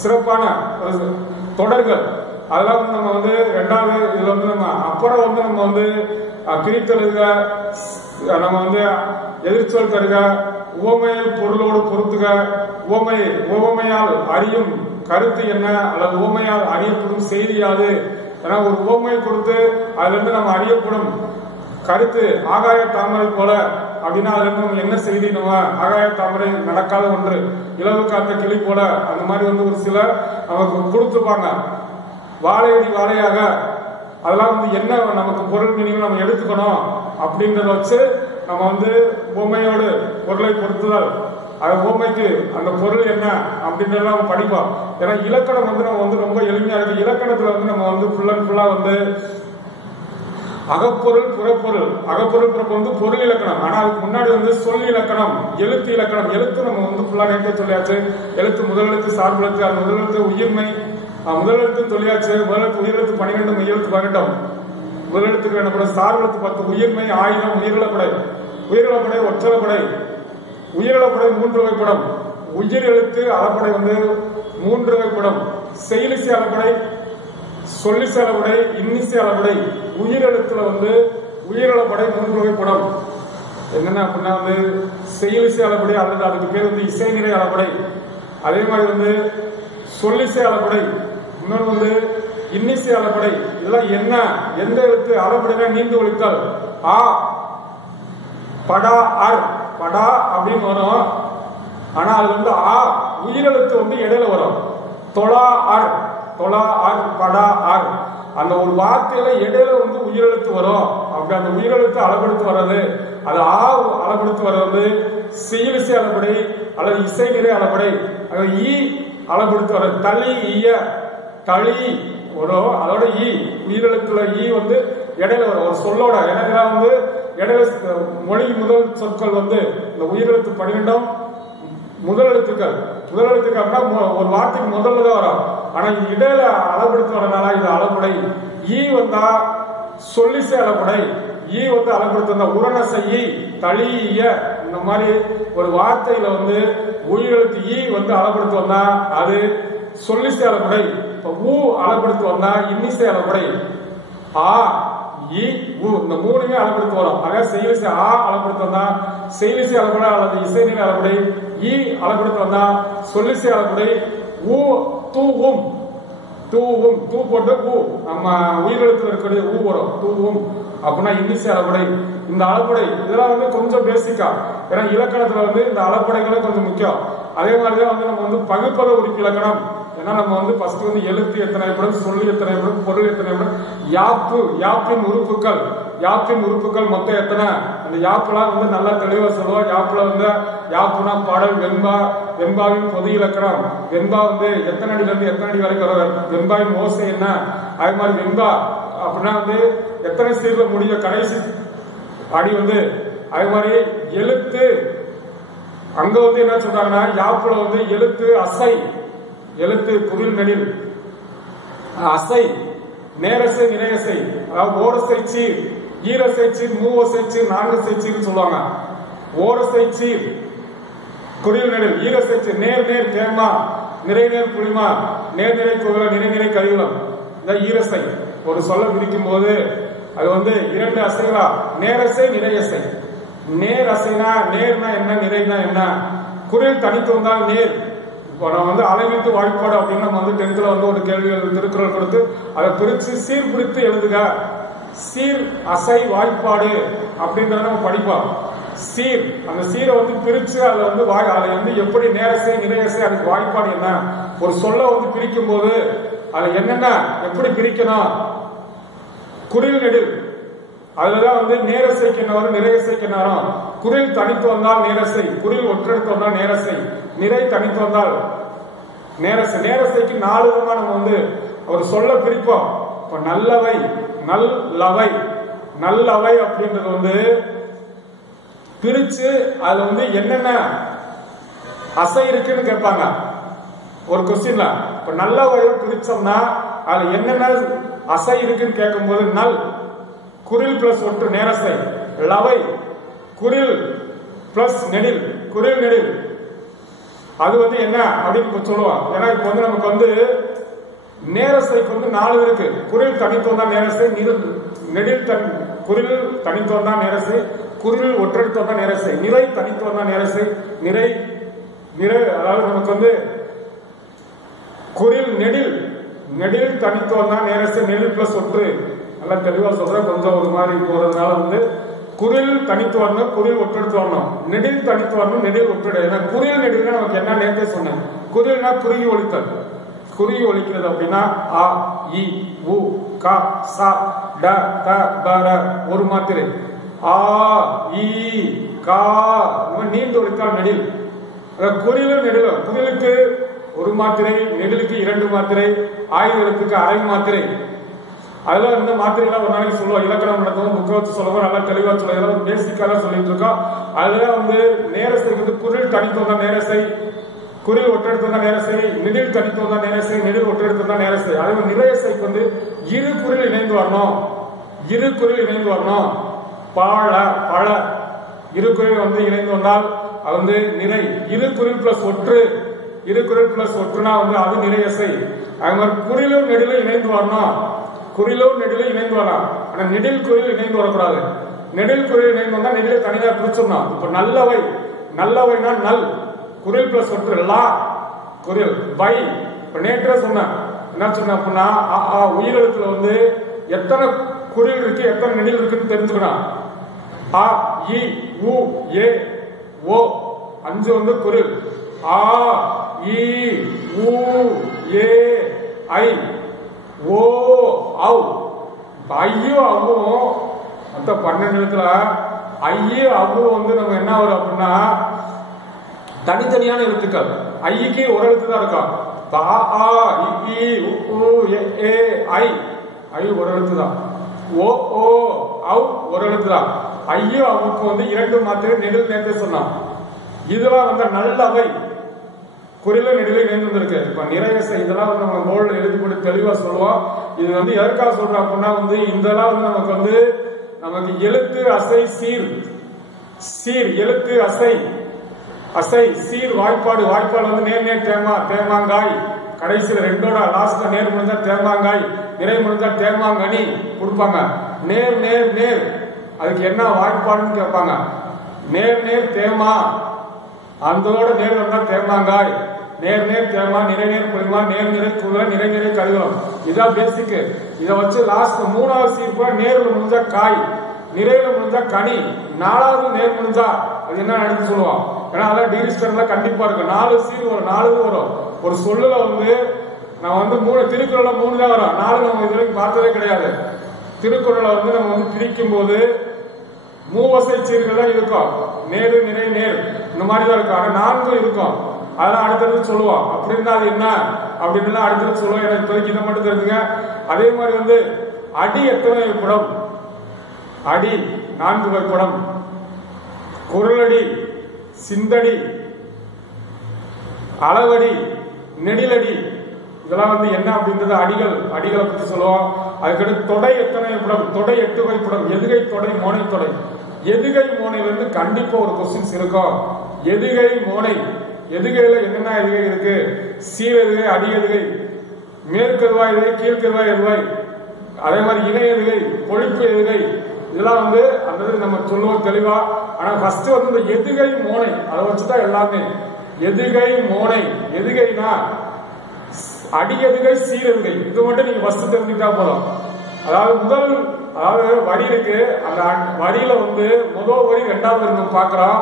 சிறப்பான தொடர்கள், அதெல்லாம் வந்து நம்ம வந்து 2வது இதுல வந்து நம்ம அப்புறம் வந்து நம்ம வந்து பிரித்தெழுதுக, நம்ம வந்து எதிர்ச்சொல் தருக, உவமையை பொருளோடு பொருத்துக, உவமையால் அறியும் கருத்து என்ன அல்லது உவமையால் அறியப்படும் செய்தி யாது. ஏன்னா ஒரு உவமையை கொடுத்து அதுல இருந்து நம்ம அறியப்படும் கருத்து ஆகாய தாமரை போல அப்படின்னா அதுல இருந்து நம்ம என்ன செய்தி, நம்ம ஆகாய தாமரை நடக்காத ஒன்று, இலவு காத்த கிளி போல, அந்த மாதிரி வந்து ஒரு சில நமக்கு கொடுத்துருப்பாங்க. வாழையடி வாழையாக அதெல்லாம் வந்து என்ன நமக்கு பொருள் மீனிங் நம்ம எடுத்துக்கணும் அப்படின்றத வச்சு நம்ம வந்து உவமையோடு பொருளை பொறுத்துதல், அது உவமைக்கு அந்த பொருள் என்ன அப்படின்றத நம்ம படிப்போம். ஏன்னா இலக்கணம் வந்து நம்ம வந்து ரொம்ப எளிமையா இருக்கு. இலக்கணத்துல வந்து நம்ம வந்து ஃபுல் அண்ட் ஃபுல்லா வந்து அகப்பொருள் புறப்பொருள், அகப்பொருள் புறப்பொருள் வந்து பொருள் இலக்கணம். ஆனா அதுக்கு முன்னாடி வந்து சொல் இலக்கணம், எழுத்து இலக்கணம். எழுத்து நம்ம வந்து ஃபுல்லா நேற்றே சொல்லியாச்சு. எழுத்து முதலெழுத்து, சார்பெழுத்து, அது முதலெழுத்து உயிர்மை, முதலெழுத்து சொல்லியாச்சு. முதலெழுத்து உயிரெழுத்து 12, மெய்யெழுத்து 18. முதலெழுத்துக்கு என்னப்படும் சார்பெழுத்து 10, உயிர்மை 1000, உயிரிழப்படை, உயிரிழப்படை ஒற்றலப்படை, உயிரிழப்படை 3 வகைப்படும். உயிர் எழுத்து அளப்படை வந்து 3 வகைப்படும். செயலிசை அளப்படை, சொல்லிசை அளப்படை, இன்னிசை அளப்படை. உயிரெழுத்துல வந்து உயிரிழப்படை 3 வகைப்படும். என்னென்ன அப்படின்னா வந்து செயலிசை அளப்படை அல்லது அதுக்கு பேர் வந்து இசைநிலை அளப்படை. அதே மாதிரி வந்து சொல்லிசை அளப்படை, இன்னொன்று வந்து இன்னிசை அளப்படை. இதெல்லாம் என்ன, எந்த எழுத்து அளப்படைனா நீண்டு ஒழித்தல். ஆ படா அர், படா அப்படின்னு வரும். ஆனா அது வந்து ஆ உயிரெழுத்து வந்து இடையில வரும். தொலா அர், தொலா அர், படா அர். அந்த ஒரு வார்த்தையில இடையில வந்து உயிரெழுத்து வரும். அப்படி அந்த உயிரெழுத்து அளவெடுத்து வர்றது, அது ஆ அளவெடுத்து வர்றது செயலிசை அளப்படை அல்லது இசைநிலை அளப்படை. அது ஈ அளவெடுத்து வர்றது தளி ஈய, தளி வரும். அதோட ஈ உயிரெழுத்துல ஈ வந்து இடையில வரும் ஒரு சொல்லோட. ஏன்னா வந்து இடையில மொழி முதல் சொற்கள் வந்து இந்த உயிரெழுத்து 12 முதல் எழுத்துக்கள். அப்படின்னா ஒரு வார்த்தைக்கு முதல்ல தான் வரும். ஆனா இது இடையில அளவெடுத்து வரனால இது அளப்படை. ஈ வந்தா சொல்லிசை அளப்படை. ஈ வந்து அளவெடுத்து வந்தா உரணசை, தளிய, இந்த மாதிரி ஒரு வார்த்தையில வந்து உயிரெழுத்து ஈ வந்து அளவெடுத்து வந்தா அது சொல்லிசை அளப்படை. இப்ப ஊ அளவெடுத்து வந்தா இன்னிசை அளப்படை. ஆ இ ஊ இந்த 3மே அளவெடுத்து வரும். ஆக செயலிசை ஆ அளவெடுத்து வந்தா செயலிசை அளப்படை அல்லது இசைநிலை அளப்படை. ஈ அளவெடுத்து வந்தா சொல்லிசை அளப்படை. ஊ தூவும், தூவும் தூ போட்டு ஊ நம்ம உயிரெழுத்துல இருக்கிறது ஊ வரும். தூவும் அப்படின்னா இன்னிசை அளப்படை. இந்த அளப்படை இதெல்லாம் வந்து கொஞ்சம் பேசிக்கா. ஏன்னா இலக்கணத்துல வந்து இந்த அளப்படைகளும் கொஞ்சம் முக்கியம். அதே மாதிரிதான் வந்து நம்ம வந்து பகுப்பத உறுப்பு இலக்கணம். ஏன்னா நம்ம வந்து ஃபர்ஸ்ட் வந்து எழுத்து எத்தனைப்படும், சொல்லி எத்தனைப்படும், பொருள் எத்தனைப்படும், யாப்பு, யாப்பின் உறுப்புகள், யாப்பின் உறுப்புகள் மொத்தம் எத்தனை, அந்த யாப்புலாம் வந்து நல்லா தெளிவா சொல்லுவோம். யாப்புல வந்து யாப்புனா பாடல், வெண்பா, வெண்பாவின் பொது இலக்கணம், வெண்பா வந்து எத்தனை அடியில இருந்து எத்தனை அடி வரைக்கும் வரும், வெண்பாவின் ஓசை என்ன, அதே மாதிரி வெண்பா அப்படின்னா வந்து எத்தனை சீர்ல முடிய கடைசி அடி வந்து, அதே மாதிரி எழுத்து அங்க வந்து என்ன சொல்றாங்கன்னா யாப்புல வந்து எழுத்து அசை, எழுத்து குரில் நெடில், அசை, நேரசை, நிறையசை, அதாவது ஓரசை சீர், ஈரசை சீர், மூவசை சீர், நான்கசை சீர்னு சொல்லுவாங்க. ஓரசை சீர் குரில் நெடில், ஈரசை சீர், நேர் நேர் தேமா, நிறை நேர் புளிமா, நேர் நிறை குவிலம், நிறை நிறை கரிகுலம். இந்த ஈரசை ஒரு சொல்ல பிரிக்கும் போது அது வந்து 2 அசைகளா, நேரசை, நிறையசை. நேர் அசைனா நேர்னா என்ன, நிறைனா என்ன. குரில் தனித்துவம் தான் நேர். இப்போ நம்ம வந்து அளவீட்டு வாய்ப்பாடு அப்படின்னு நம்ம வந்து 10th வந்து ஒரு கேள்விகள் திருக்குறள் கொடுத்து அதை பிரிச்சு சீர்பிரித்து எழுதுக. சீர் அசை வாய்ப்பாடு அப்படின்றத நம்ம படிப்போம். சீர், அந்த சீரை வந்து பிரிச்சு அதுல வந்து அதுல வந்து எப்படி நேரசை நிறையசை அதுக்கு வாய்ப்பாடு என்ன, ஒரு சொல்ல வந்து பிரிக்கும் போது அதுல என்னென்ன எப்படி பிரிக்கணும், குறில் நெடில் அதுலதான் வந்து நேரசைக்கு என்ன வரும், நிறையசைக்கு என்ன வரும். குறில் தனித்து வந்தால் நேரசை, குறில் ஒற்றெடுத்து வந்தால் நேரசை, நிறை தனித்து வந்தால் நேரசை. நேரசைக்கு 4 விதமா நம்ம வந்து ஒரு சொல்ல பிரிப்போம். இப்ப நல்லவை, நல்லவை, நல்லவை அப்படின்றது வந்து பிரிச்சு அதுல வந்து என்னென்ன அசை இருக்குன்னு கேட்பாங்க ஒரு கொஸ்டின்ல. இப்ப நல்லவை பிரிச்சோம்னா அதுல என்னென்ன அசை இருக்குன்னு கேட்கும் போது நல் குறில் பிளஸ் ஒற்று நேரசை, லவை குறில் பிளஸ் நெடில், குறில் நெடில் அது வந்து என்ன அப்படின்னு சொல்லுவான். ஏன்னா இப்ப வந்து நமக்கு வந்து நேரசைக்கு வந்து 4 இருக்கு. குறில் தனித்து வந்தா நேரசை, நெடில் குறில் தனித்து வந்தா நேரசை, குறில் ஒற்றெடுத்து வந்தா நேரசை, நிறை தனித்து வந்தா நேரசை, நிறை நிறை அதாவது நமக்கு வந்து குறில் நெடில், நெடில் தனித்து வந்தா நேரசை, நெடில் பிளஸ் ஒற்று. நல்லா தெளிவா சொல்றேன், கொஞ்சம் ஒரு மாதிரி போறதுனால வந்து குறில் தனித்து வரணும், குறில் ஒற்றெடுத்து வரணும், நெடில் தனித்து வரணும், நெடில் ஒற்றெடு. ஏன்னா குறில் நெடில் நமக்கு என்ன நேரத்தை சொன்னேன், குறில்னா குறுகி ஒலித்தல். குறுகி ஒலிக்கிறது அப்படின்னா ஆ இ உ க ச ட த ப ர ஒரு மாத்திரை, ஆ இ கா நீண்டு ஒலித்தால் நெடில். குறிலும் நெடிலும், குறிலுக்கு 1 மாத்திரை, நெடிலுக்கு 2 மாத்திரை, ஆயுத எழுத்துக்கு அரை மாத்திரை. அதெல்லாம் இந்த மாத்திரைலாம் ஒரு நாளைக்கு சொல்லுவோம். இலக்கணம் நடத்துவோம், புக்கை வச்சு சொல்லுவோம், நல்லா தெளிவா சொல்லுவோம், பேசிக்காக சொல்லிட்டு இருக்கோம். அதுல வந்து நேரசைக்கு வந்து குறில் தனித்து வந்தா நேரசை, குறில் ஒற்றெடுத்து வந்தா நேரசை, நெடில் தனித்து வந்தா நேரசை, நெடில் ஒற்றெடுத்து வந்தா நேரசை. அதே மாதிரி நிறையசைக்கு வந்து இரு குறில் இணைந்து வரணும், இரு குறில் இணைந்து வரணும். பாழ பழ இரு குறில் வந்து இணைந்து வந்தால் அது வந்து நிறை. இரு குறில் பிளஸ் ஒற்று, இரு குறில் பிளஸ் ஒற்றுனா வந்து அது நிறையசை. அது மாதிரி குறிலும் நெடிலும் இணைந்து வரணும், குறிலும் நெடிலும் இணைந்து வரலாம். ஆனா நெடில் குறில் இணைந்து வரக்கூடாது. நெடில் குறில் இணைந்து வந்தா நெடிலை தனியாக பிரிச்சிடணும். இப்ப நல்லவை, நல்லவைனா நல், குறில் பிளஸ் ஒற்று, லா குறில், பை. இப்ப நேற்றே சொன்னேன், என்ன சொன்ன அப்படின்னா உயிரெழுத்துல வந்து எத்தனை குறில் இருக்கு எத்தனை நெடில் இருக்குன்னு தெரிஞ்சுக்கணும். ஆ இ உ ஏ ஓ 5 வந்து குறில், ஆ இ உ ஏ ஐ ஓ ஔ. ஐயோ அவ்வும் மொத்த 12 எழுத்துல ஐயோ அவ்வும் வந்து நம்ம என்ன வரும் அப்படின்னா தனித்தனியான எழுத்துக்கள். ஐக்கு ஒரு எழுத்து தான் இருக்கும். ஐ ஒரு எழுத்து தான். ஓ ஓ அவ் ஒரு எழுத்து தான். ஐயோ அவுக்கு வந்து 2 மாத்திரை, நெடில் நேரத்தை சொன்னான். இதெல்லாம் வந்து நல்லவை, குறில நெடில இணைந்து வந்திருக்கு. இப்ப நிறையசை இதெல்லாம் வந்து நம்ம போர்டில் எழுதி போட்டு தெளிவா சொல்லுவோம். இது வந்து எதற்காக சொல்றோம் அப்படின்னா வந்து இதெல்லாம் வந்து நமக்கு வந்து நமக்கு எழுத்து அசை சீர், சீர் எழுத்து அசை, அசை சீர் வாய்ப்பாடு. வாய்ப்பாடு வந்து நேர் நேர் தேமா, தேமாங்காய். கடைசியில் 2ஓட லாஸ்ட்ல நேர் முடிஞ்சா தேமாங்காய், நிறை முடிஞ்சா தேமாங்கனி கொடுப்பாங்க. நேர் நேர் நேர் அதுக்கு என்ன வாய்ப்பாடுன்னு கேட்பாங்க. நேர் நேர் தேமா, அந்தோட நேர் வந்தா தேமாங்காய், நேர் நேர் தேமா, நிறை நேர் புளிமா, நேர் நிறை குதிரை, நிறை நிறை கருவம். இதான் பேசிக். இதை வச்சு லாஸ்ட் 3வது சீர் கூட நேர்ல முடிஞ்சா காய், நிறையில முடிஞ்சா கனி, 4வது நேர் முடிஞ்சா அது என்ன எடுத்து சொல்லுவோம். ஏன்னா அதான் டிகிரிஸ்டர்ல கண்டிப்பா இருக்கு. 4 சீர் வரும், 4 வரும். ஒரு சொல்லுல வந்து நம்ம வந்து 3 திருக்குறள்ல 3 தான் வரும், 4 நம்ம இது வரைக்கும் பார்த்ததே கிடையாது. திருக்குறளை வந்து நம்ம வந்து பிரிக்கும் போது மூவசை சீர்கள் தான் இருக்கும். நேரு நிறை நேர் இந்த மாதிரி தான் இருக்கும். ஆனா 4 இருக்கும். அதெல்லாம் அடுத்தது சொல்லுவோம். அப்படி இருந்தா அது என்ன அப்படின்னு அடுத்தது சொல்லுவோம். எனக்கு இப்போதைக்கு இதை மட்டும் தெரிஞ்சுங்க. அதே மாதிரி வந்து அடி எத்தனை வகைப்படும், அடி 4 வகைப்படும். குரலடி, சிந்தடி, அளவடி, நெடிலடி. இதெல்லாம் வந்து என்ன அப்படின்றது அடிகள், அடிகளை பற்றி சொல்லுவோம். அதுக்கடுத்து தொடை எத்தனை வகைப்படும், தொடை 8 வகைப்படும். எதுகை தொடை, மோனை தொடை. எதுகை மோனையில இருந்து கண்டிப்பா ஒரு கொஸ்டின்ஸ் இருக்கும். எதுகை மோனை, எதுகையில என்னென்ன எதுகை இருக்கு, சீர் எதுகை, அடி எதுகை, மேற்கு எதுவாய் எதுகை, கீழ்கெதுவாய் எதுவாய், அதே மாதிரி இணை எதுகை, பொழிப்பு எதுகை. இதெல்லாம் வந்து அந்த நம்ம சொல்லுவோம் தெளிவா. ஆனா ஃபர்ஸ்ட் வந்து இந்த எதுகை மோனை அதை வச்சுதான் எல்லாமே. எதுகை மோனை, எதுகைனா அடி எதுகை, சீர் எதுகை. இது மட்டும் நீங்க ஃபர்ஸ்ட் தெரிஞ்சுட்டா போதும். அதாவது முதல் அதாவது வரி இருக்கு, அந்த வரியில வந்து முதல் வரி ரெண்டாவது வரி நம்ம பார்க்கிறோம்.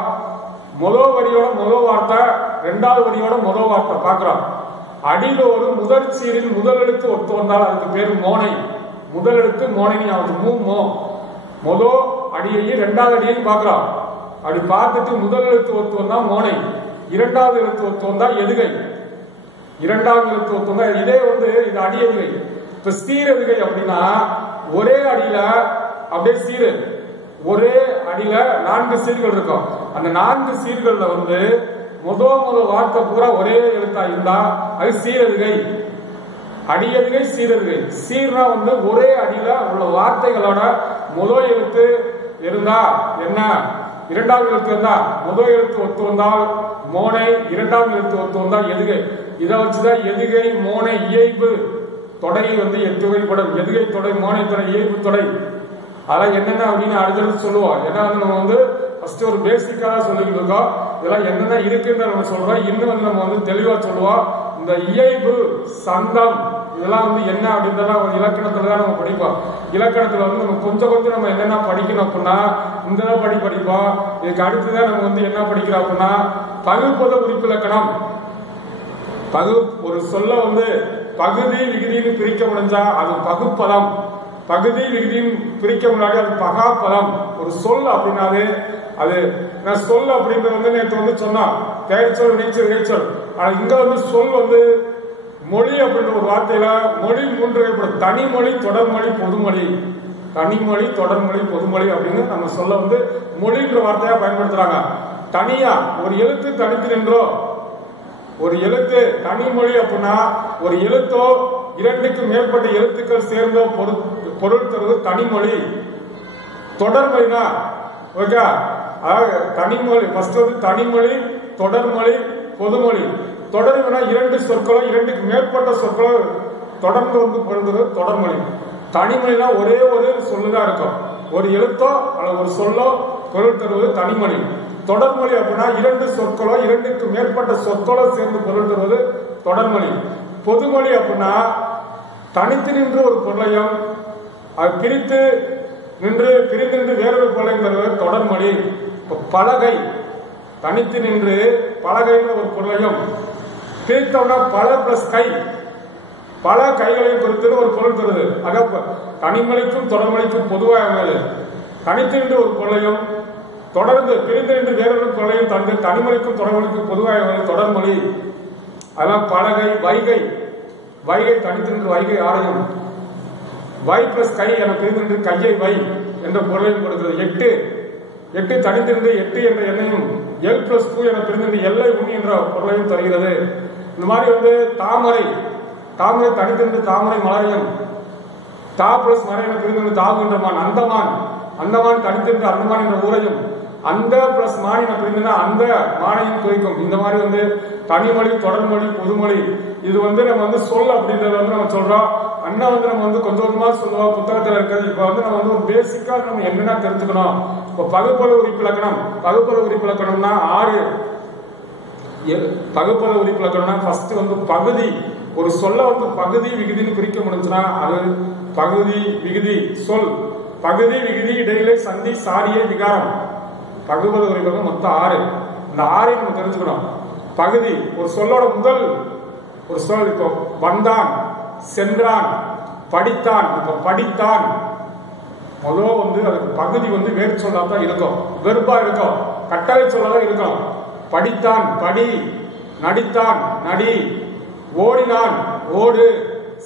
முதல் வரியோட முதல் வார்த்தை ரெண்டாவது வரியோட முதல் வார்த்தை பார்க்கிறோம். அடியில ஒரு முதல் சீரில் முதல் எழுத்து ஒத்து வந்தால் அதுக்கு பேரு மோனை. முதல் எழுத்து மோனை ஆகுது. முதல் அடியையும் ரெண்டாவது அடியையும் பார்க்கிறோம். அப்படி பார்த்துட்டு முதல் எழுத்து ஒத்து வந்தா மோனை, இரண்டாவது எழுத்து ஒத்து வந்தா எதுகை, இரண்டாவது எழுத்து ஒத்து வந்தா இதே வந்து இது அடி எதுகை. இப்ப சீர் எதுகை அப்படின்னா ஒரே அடியில அப்படியே சீரு, ஒரே அடியில 4 சீர்கள் இருக்கும். அந்த 4 சீர்கள்ல வந்து முதல் வார்த்தை பூரா ஒரே எழுத்தா இருந்தா அது சீரெதுகை. அடியதுகை சீரெதுகை. சீர்னா வந்து ஒரே அடியில உள்ள வார்த்தைகளோட முதல் எழுத்து இருந்தா என்ன, இரண்டாவது எழுத்து இருந்தா முதல் எழுத்து ஒத்து வந்தால் மோனை, இரண்டாவது எழுத்து ஒத்து வந்தால் எதுகை. இதை வச்சுதான் எதுகை மோனை இயைபு தொடை வந்து 8 வகைப்படும். எதுகை தொடை, மோனை தொடை, இயைபு தொடை. அதெல்லாம் என்னென்ன அப்படின்னு அடுத்தடுத்து சொல்லுவோம். ஏன்னா வந்து நம்ம வந்து ஃபர்ஸ்ட் ஒரு பேசிக்கா தான் சொல்லிக்கிட்டு இருக்கோம். இதெல்லாம் என்னென்ன இருக்குன்னு நம்ம சொல்றோம். இன்னும் வந்து நம்ம வந்து தெளிவா சொல்லுவோம். இந்த இயைபு சந்தம் இதெல்லாம் வந்து என்ன அப்படின்றதெல்லாம் இலக்கணத்துல தான் நம்ம படிப்போம். இலக்கணத்துல வந்து நம்ம கொஞ்சம் நம்ம என்னென்ன படிக்கணும் அப்படின்னா இந்த படிப்போம். இதுக்கு அடுத்துதான் நம்ம வந்து என்ன படிக்கிறோம் அப்படின்னா பகுப்பத உறுப்பிலக்கணம். ஒரு சொல்ல வந்து பகுதி விகுதின்னு பிரிக்க முடிஞ்சா அது பகுப்பதம், பகுதி விகுதின்னு பிரிக்க முன்னாடி அது பகாப்பதம். ஒரு சொல் அப்படின்னாலே அது நான் சொல் அப்படின்றது வந்து நேற்று வந்து சொன்னா பெயர்ச்சொல், வினைச்சொல், இடைச்சொல். ஆனா இங்க வந்து சொல் வந்து மொழி அப்படின்ற ஒரு வார்த்தையில மொழி 3 வகைப்படும். தனிமொழி, தொடர்மொழி, பொதுமொழி. தனிமொழி, தொடர்மொழி, பொதுமொழி அப்படின்னு நம்ம சொல்ல வந்து மொழின்ற வார்த்தையா பயன்படுத்துறாங்க. தனியா ஒரு எழுத்து தனித்து நின்றோ, ஒரு எழுத்து தனிமொழி அப்படின்னா ஒரு எழுத்தோ 2க்கு மேற்பட்ட எழுத்துக்கள் சேர்ந்தோ பொருள் தருவது தனிமொழி. தொடர்மொழினா ஓகே, தனிமொழி ஃபர்ஸ்ட் வந்து தனிமொழி, தொடர்மொழி, பொதுமொழி. தொடர்மொழினா 2 சொற்களோ 2க்கு மேற்பட்ட சொற்களோ தொடர்ந்து வந்து பொருள்வது தொடர்மொழி. தனிமொழினா ஒரே ஒரு சொல்லுதான் இருக்கும், ஒரு எழுத்தோ அல்லது ஒரு சொல்லோ பொருள் தருவது தனிமொழி. தொடர்மொழி அப்படின்னா 2 சொற்களோ 2க்கு மேற்பட்ட சொற்களோ சேர்ந்து பொருள் தருவது தொடர்மொழி. பொதுமொழி அப்படின்னா தனித்து நின்று ஒரு பொருளையும் அது பிரித்து நின்று வேறொரு பொருளையும் தருவது தொடர்மொழி. பலகை தனித்து நின்று பலகைன்னு ஒரு பொருளையும் பிரித்தோம்னா பல பிளஸ் கை, பல கைகளையும் குறித்து ஒரு பொருள் தருது. ஆக தனிமொழிக்கும் தொடர்மொழிக்கும் பொதுவாக தனித்து நின்று ஒரு பொருளையும் தொடர்ந்து பிரிந்து நின்று வேறொரு பொருளையும் தந்து தனிமொழிக்கும் தொடர்மொழிக்கும் பொதுவாக தொடர்மொழி. அதெல்லாம் பலகை, வைகை. வைகை தனித்து நின்று வைகை ஆலயம். வை பிளஸ் கை என பிரிந்து நின்று கையை வை என்ற பொருளையும் கொடுக்கிறது. 8 தனித்திருந்து 8 என்ற எண்ணையும் எல் பிளஸ் 2 என பிரிந்து எல்லை உண்ணி என்ற பொருளையும் தருகிறது. இந்த மாதிரி வந்து தாமரை தனித்திருந்து தாமரை மலரையும், தா பிளஸ் மறை என பிரிந்து தாவு என்ற மான், அந்தமான் தனித்திருந்து அந்தமான் என்ற ஊரையும், அந்த பிளஸ் மான் என பிரிந்துனா அந்த மானையும் குறிக்கும். இந்த மாதிரி வந்து தனிமொழி, தொடர்மொழி, பொதுமொழி. இது வந்து நம்ம வந்து சொல் அப்படின்றத வந்து நம்ம சொல்றோம். அண்ணா வந்து நம்ம வந்து கொஞ்சமா சொல்லுவோம் புத்தகத்துல இருக்கிறது. இப்ப வந்து நம்ம வந்து ஒரு பேசிக்கா நம்ம என்னென்ன தெரிஞ்சுக்கணும். இப்ப பகுப்பத உறுப்பிலக்கணம்னா 6 பகுப்பத உறுப்பிலக்கணம்னா ஃபர்ஸ்ட் வந்து பகுதி. ஒரு சொல்ல வந்து பகுதி விகுதின்னு பிரிக்க முடிஞ்சுன்னா அது பகுதி விகுதி சொல். பகுதி விகுதி இடையிலே சந்தி சாரியை விகாரம். பகுப்பத உறுப்பிலக்கணம் மொத்தம் 6. இந்த 6 நம்ம தெரிஞ்சுக்கணும். பகுதி ஒரு சொல்லோட முதல் ஒரு சொல். இப்போ வந்தான், சென்றான், படித்தான். இப்ப படித்தான் முதல் வந்து அதுக்கு பகுதி வந்து வேறு சொல்லாதான் இருக்கும், வெறுப்பா இருக்கும், கட்டளை சொல்லாதான் இருக்கும். படித்தான் படி, நடித்தான் நடி, ஓடினான் ஓடு,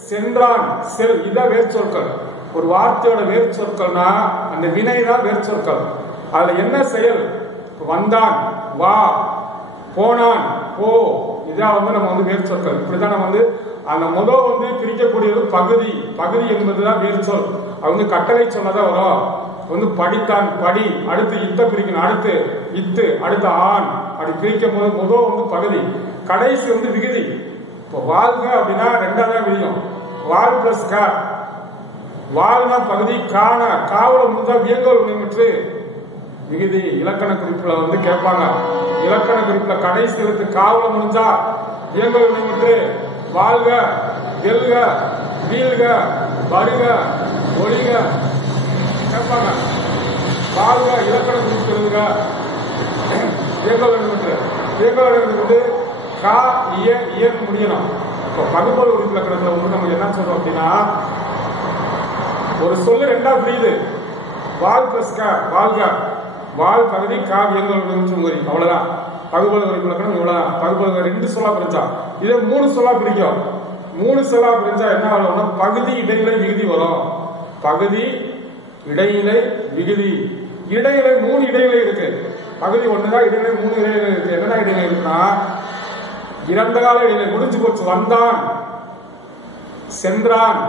சென்றான் செல். இதான் வேறு சொற்கள். ஒரு வார்த்தையோட வேறு சொற்கள்னா அந்த வினைதான் வேறு சொற்கள். அதுல என்ன செயல்? வந்தான் வா, போனான் போ. இதான் வந்து நம்ம வந்து வேறு சொற்கள். இப்படிதான் நம்ம வந்து அந்த முதல் வந்து பிரிக்கக்கூடியது பகுதி என்பதுதான் வேறு சொல். அது வந்து கட்டளை சொல்லதான் வரும். வந்து படித்தான் படி, அடுத்து இத்த பிரிக்கணும், அடுத்து இத்து, அடுத்து ஆண், அப்படி பிரிக்கும் போது முதல் வந்து பகுதி, கடைசி வந்து விகுதி. இப்போ வாழ்க அப்படின்னா 2ஆவது விதியும் வாழ் பிளஸ் க. வாழ்னா பகுதி, காண காவல முடிஞ்சா வியங்கோல் நிமிற்று விகுதி. இலக்கண குறிப்புல வந்து கேட்பாங்க. இலக்கண குறிப்புல கடைசி எழுத்து காவல முடிஞ்சா வியங்கோல் நிமிற்று. வாழ்க, வெல்க, வீழ்க, வருக, ஒளிக, கேட்பாங்க. வாழ்க இலக்கணம் கொடுத்துருங்க இயங்க வேண்டும் என்று. இயங்க வேண்டும் வந்து கா இயன்னு முடியணும். இப்போ பகுபொருள் உறுப்பிலக்கணத்துல வந்து நம்ம என்ன சொல்றோம் அப்படின்னா, ஒரு சொல்லு ரெண்டா பிரியுது. வாழ் பிளஸ் க, வாழ்க, வாழ் பகுதி கா இயங்க வேண்டும், அவ்வளவுதான். பகுபொருள் உறுப்பிலக்கணம் இவ்வளவுதான். பகுபொருள் ரெண்டு சொல்லா பிரிச்சா, இதை 3 சொல்லா பிரிக்கும். 3 சொல்லா பிரிஞ்சா என்ன வரும்னா பகுதி இடைநிலை விகுதி வரும். பகுதி இடைநிலை விகுதி. இடைநிலை 3 இடைநிலை இருக்கு. பகுதி ஒண்ணுதான், இடைநிலை 3 இடைநிலை இருக்கு. என்னென்ன இடைநிலை இருக்குன்னா, இறந்த கால இடைநிலை முடிஞ்சு போச்சு. வந்தான், சென்றான்,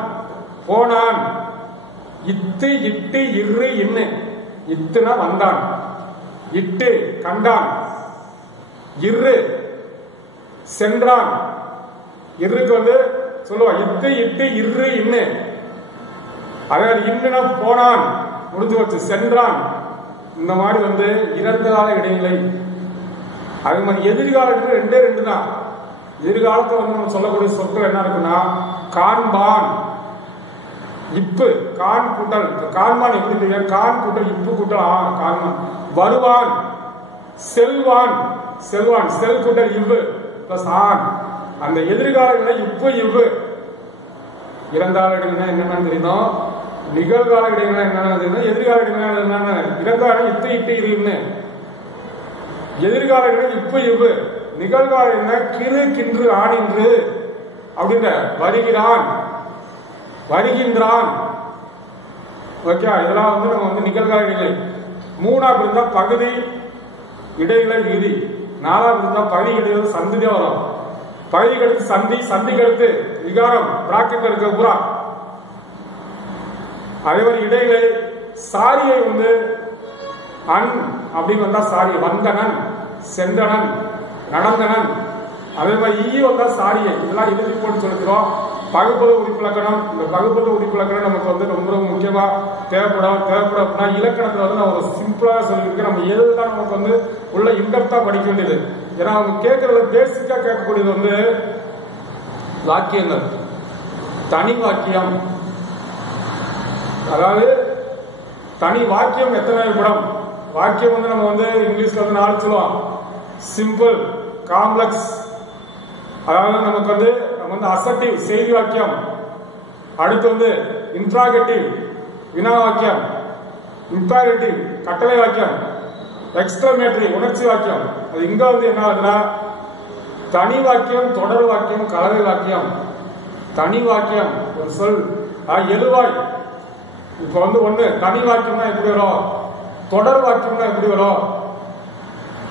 போனான். இத்து இட்டு இரு இன்னு. இத்துனா வந்தான், இட்டு கண்டான், இரு சென்றான். இருக்கு வந்து சொல்லுவான் இத்து இட்டு இரு இன்னு. அதாவது இன்னுனா போனான், முடிஞ்சு வச்சு, சென்றான். இந்த மாதிரி வந்து இறந்த கால இடைநிலை. அது மாதிரி எதிர்கால இடைநிலை 2 தான். எதிர்காலத்துல வந்து நம்ம சொல்லக்கூடிய சொற்கள் என்ன இருக்குன்னா, காண்பான், இப்பு, கான் கூட்டல் காண்பான். எப்படி தெரியும்? கான் கூட்டல் இப்பு கூட்டல் காண்பான். வருவான், செல்வான், செல்வான், செல் கூட்டல் இவ்வு பிளஸ் ஆன். அந்த எதிர்கால நிலை இப்பு இவ்வு. இறந்தால இடைநிலை என்னன்னு தெரியும், நிகழ்கால இடைநிலை என்னன்னு தெரியும், எதிர்கால இடைநிலை என்னன்னு. இறந்தால இத்து இட்டு இருன்னு. எதிர்கால நிலை இப்பு இவ்வு. நிகழ்கால என்ன கிரு கின்று ஆனின்று அப்படின்ற. வருகிறான், வருகின்றான். ஓகே, இதெல்லாம் வந்து நம்ம வந்து நிகழ்கால இடைநிலை. 3ஆவது இருந்தா பகுதி இடைநிலை விகுதி. 4ஆவது இருந்தா பகுதி இடைநிலை சந்திதே வரும். பகுதிக்கு அடுத்து சந்தி, சந்திக்கு அடுத்து விகாரம் பிராக்கெட்ல இருக்க பூரா. அதே மாதிரி இடைநிலை சாரியை வந்து அன் அப்படின்னு வந்தா சாரி, வந்தனன், சென்றனன், நடந்தனன். அதே மாதிரி ஈ வந்தா சாரியை. இதெல்லாம் இறுதி போட்டு சொல்லிக்கிறோம். பகுப்பொருள் உறுப்பிலக்கணம். இந்த பகுப்பொருள் உறுப்பிலக்கணம் நமக்கு வந்து ரொம்ப ரொம்ப முக்கியமா தேவைப்படும். அப்படின்னா இலக்கணத்துல வந்து நான் ஒரு சிம்பிளா சொல்லியிருக்கேன். நம்ம எதுதான் நமக்கு வந்து உள்ள இன்டெப்தா படிக்க வேண்டியது. ஏன்னா அவங்க கேட்கறத பேசிக்கா கேட்கக்கூடியது வந்து வாக்கியங்கள், தனி வாக்கியம். அதாவது தனி வாக்கியம் எத்தனை படம். வாக்கியம் வந்து நம்ம வந்து இங்கிலீஷ்ல வந்து 4 சொல்லுவோம். சிம்பிள், காம்ப்ளெக்ஸ், அதாவது நமக்கு வந்து நம்ம வந்து அசர்டிவ் செய்தி வாக்கியம். அடுத்து வந்து இன்ட்ராகேட்டிவ் வினா வாக்கியம், இம்பேரேட்டிவ் கட்டளை வாக்கியம், எக்ஸ்கிளமேட்டரி உணர்ச்சி வாக்கியம். அது இங்க வந்து என்ன ஆகுதுன்னா தனி வாக்கியம், தொடர் வாக்கியம், கலவை வாக்கியம். தனி வாக்கியம் ஒரு சொல் எழுவாய். இப்ப வந்து ஒண்ணு தனி வாக்கியம்னா எப்படி வரும், தொடர் வாக்கியம்னா எப்படி வரும்,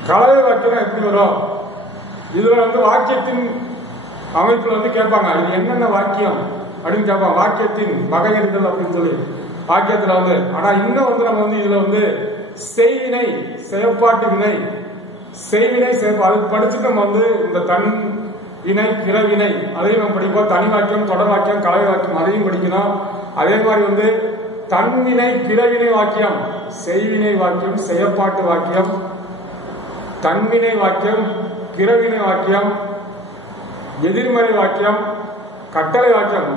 கலவை வாக்கியம்னா எப்படி வரும். இதுல வந்து வாக்கியத்தின் அமைப்புல வந்து கேட்பாங்க, இது என்னென்ன வாக்கியம் அப்படின்னு கேட்பாங்க. வாக்கியத்தின் வகையறிதல் அப்படின்னு சொல்லி வாக்கியத்துல வந்து. ஆனா இன்னும் வந்து நம்ம வந்து இதுல வந்து செய்வினை, செயற்பாட்டு வினை, செய்வினை அதுக்கு படிச்சுட்டு நம்ம வந்து இந்த தன் வினை, பிறவினை அதையும் நம்ம படிப்போம். தனி வாக்கியம், தொடர் வாக்கியம், கலவை வாக்கியம் அதையும் படிக்கணும். அதே மாதிரி வந்து தன்வினை, பிறவினை வாக்கியம், செய்வினை வாக்கியம், செயற்பாட்டு வாக்கியம், தன்வினை வாக்கியம், பிறவினை வாக்கியம், எதிர்மறை வாக்கியம், கட்டளை வாக்கியம்.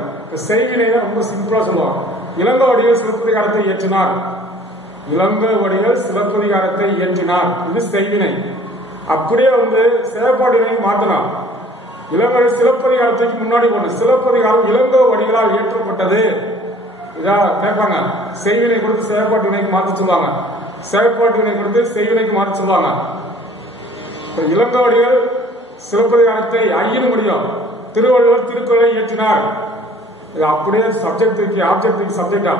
செய்வினை ரொம்ப சிம்பிளா சொல்லுவாங்க. இளங்கோவடிகள் சிலப்பதிகாரத்தை இயற்றினார். இளங்கோவடிகள் சிலப்பதிகாரத்தை இயற்றினார், இது செய்வினை. அப்படியே வந்து செயற்பாட்டினை மாற்றலாம். இளங்கோவடி சிலப்பதிகாரத்துக்கு முன்னாடி போன சிலப்பதிகாரம் இளங்கோவடிகளால் இயற்றப்பட்டது. இதா கேட்பாங்க. செய்வினை கொடுத்து செயற்பாட்டு வினைக்கு மாற்ற சொல்லுவாங்க, செயற்பாட்டு வினை கொடுத்து செய்வினைக்கு மாற்ற சொல்லுவாங்க. இளங்கோவடிகள் சிலப்பதிகாரத்தை ஐயனு முடியும். திருவள்ளுவர் திருக்குறளை இயற்றினார். இது அப்படியே சப்ஜெக்ட் ஆப்ஜெக்ட் சப்ஜெக்டா.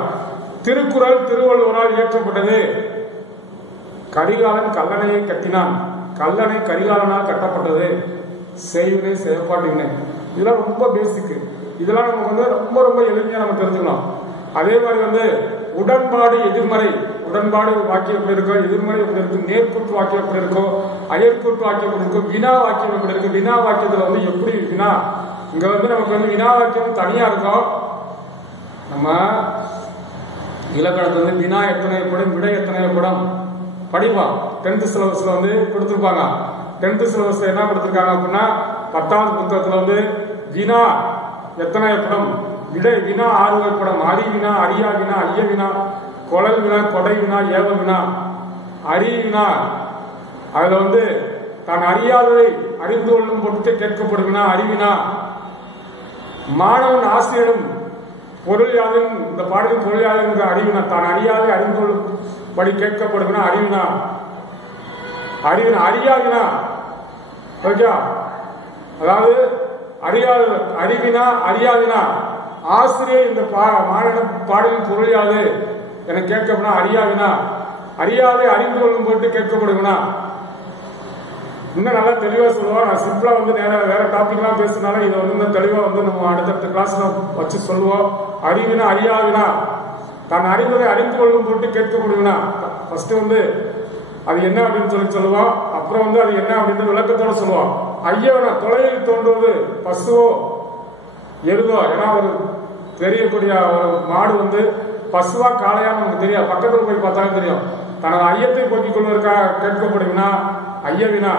திருக்குறள் திருவள்ளுவரால் இயற்றப்பட்டது. கரிகாலன் கல்லணையை கட்டினான், கல்லணை கரிகாலனால் கட்டப்பட்டது. செய்வினை, செயற்பாட்டு வினை, இதெல்லாம் ரொம்ப பேசிக். இதெல்லாம் நமக்கு வந்து ரொம்ப ரொம்ப எளிமையா நம்ம தெரிஞ்சுக்கலாம். அதே மாதிரி வந்து உடன்பாடு, எதிர்மறை. உடன்பாடு வாக்கியம் எப்படி இருக்கும், எதிர்மறை எப்படி இருக்கும், நேர்கூற்று வாக்கியம் எப்படி இருக்கும், அயற்கூற்று வாக்கியம் எப்படி இருக்கும், வினா வாக்கியம் எப்படி இருக்கு. வினா வாக்கியத்துல வந்து எப்படி வினா, இங்க வந்து நமக்கு வந்து வினா வாக்கியம் தனியா இருக்கும். நம்ம இலக்கணத்துல வந்து வினா எத்தனை படம், விடை எத்தனை படம் படிப்போம். 10th சிலபஸ்ல வந்து கொடுத்திருப்பாங்க. 10th சிலபஸ்ல என்ன கொடுத்திருக்காங்க அப்படின்னா, 10வது புத்தகத்துல வந்து வினா எத்தனை படம், விடை வினா 6 வகைப்படம். அறி வினா, அறியா வினா, ஐய வினா, கொழல் வினா, கொடை வினா, ஏவல் வினா, அறிவினா. அதுல வந்து தான் அறியாததை அறிந்து கொள்ளும் பொருட்டு கேட்கப்படுவினா அறிவினா. மாணவன் ஆசிரியரும் பொருள் யாதும் இந்த பாடலின் பொருள் யாது அறிவினா. தான் அறியாதை அறிந்து கொள்ளும் படி கேட்கப்படுவினா அறிவினா. அறிவினா அறியாவினா. ஓகே, அதாவது அறிவினா அறியாவினா. ஆசிரியர் இந்த மாணவன் பாடலின் பொருள் யாது என கேட்கப்படுனா அறியாவினா. அறியாதை அறிந்து கொள்ளும் பொருட்டு கேட்கப்படுவினா. இன்னும் நல்லா தெளிவா சொல்லுவோம். நான் சிம்பிளா வந்து வேற டாபிக்லாம் பேசினாலும் இதை வந்து இன்னும் தெளிவா வந்து நம்ம அடுத்தடுத்த கிளாஸ்ல வச்சு சொல்லுவோம். அறிவினா அறியாவினா. தான் அறிந்ததை அறிந்து கொள்ளும் பொருட்டு கேட்கப்படுவினா. ஃபர்ஸ்ட் வந்து அது என்ன அப்படின்னு சொல்லுவோம். அப்புறம் வந்து அது என்ன அப்படின்னு விளக்கத்தோட சொல்லுவோம். ஐயவனா தொலைவில் தோன்றுவது பசுவோ எருதோ. ஏன்னா ஒரு தெரியக்கூடிய ஒரு மாடு வந்து பசுவா காளையா நமக்கு தெரியாது, பக்கத்துல போய் பார்த்தாலும் தெரியும். தனது ஐயத்தை போக்கிக் கொள்வதற்காக கேட்கப்படுவினா ஐயவினா.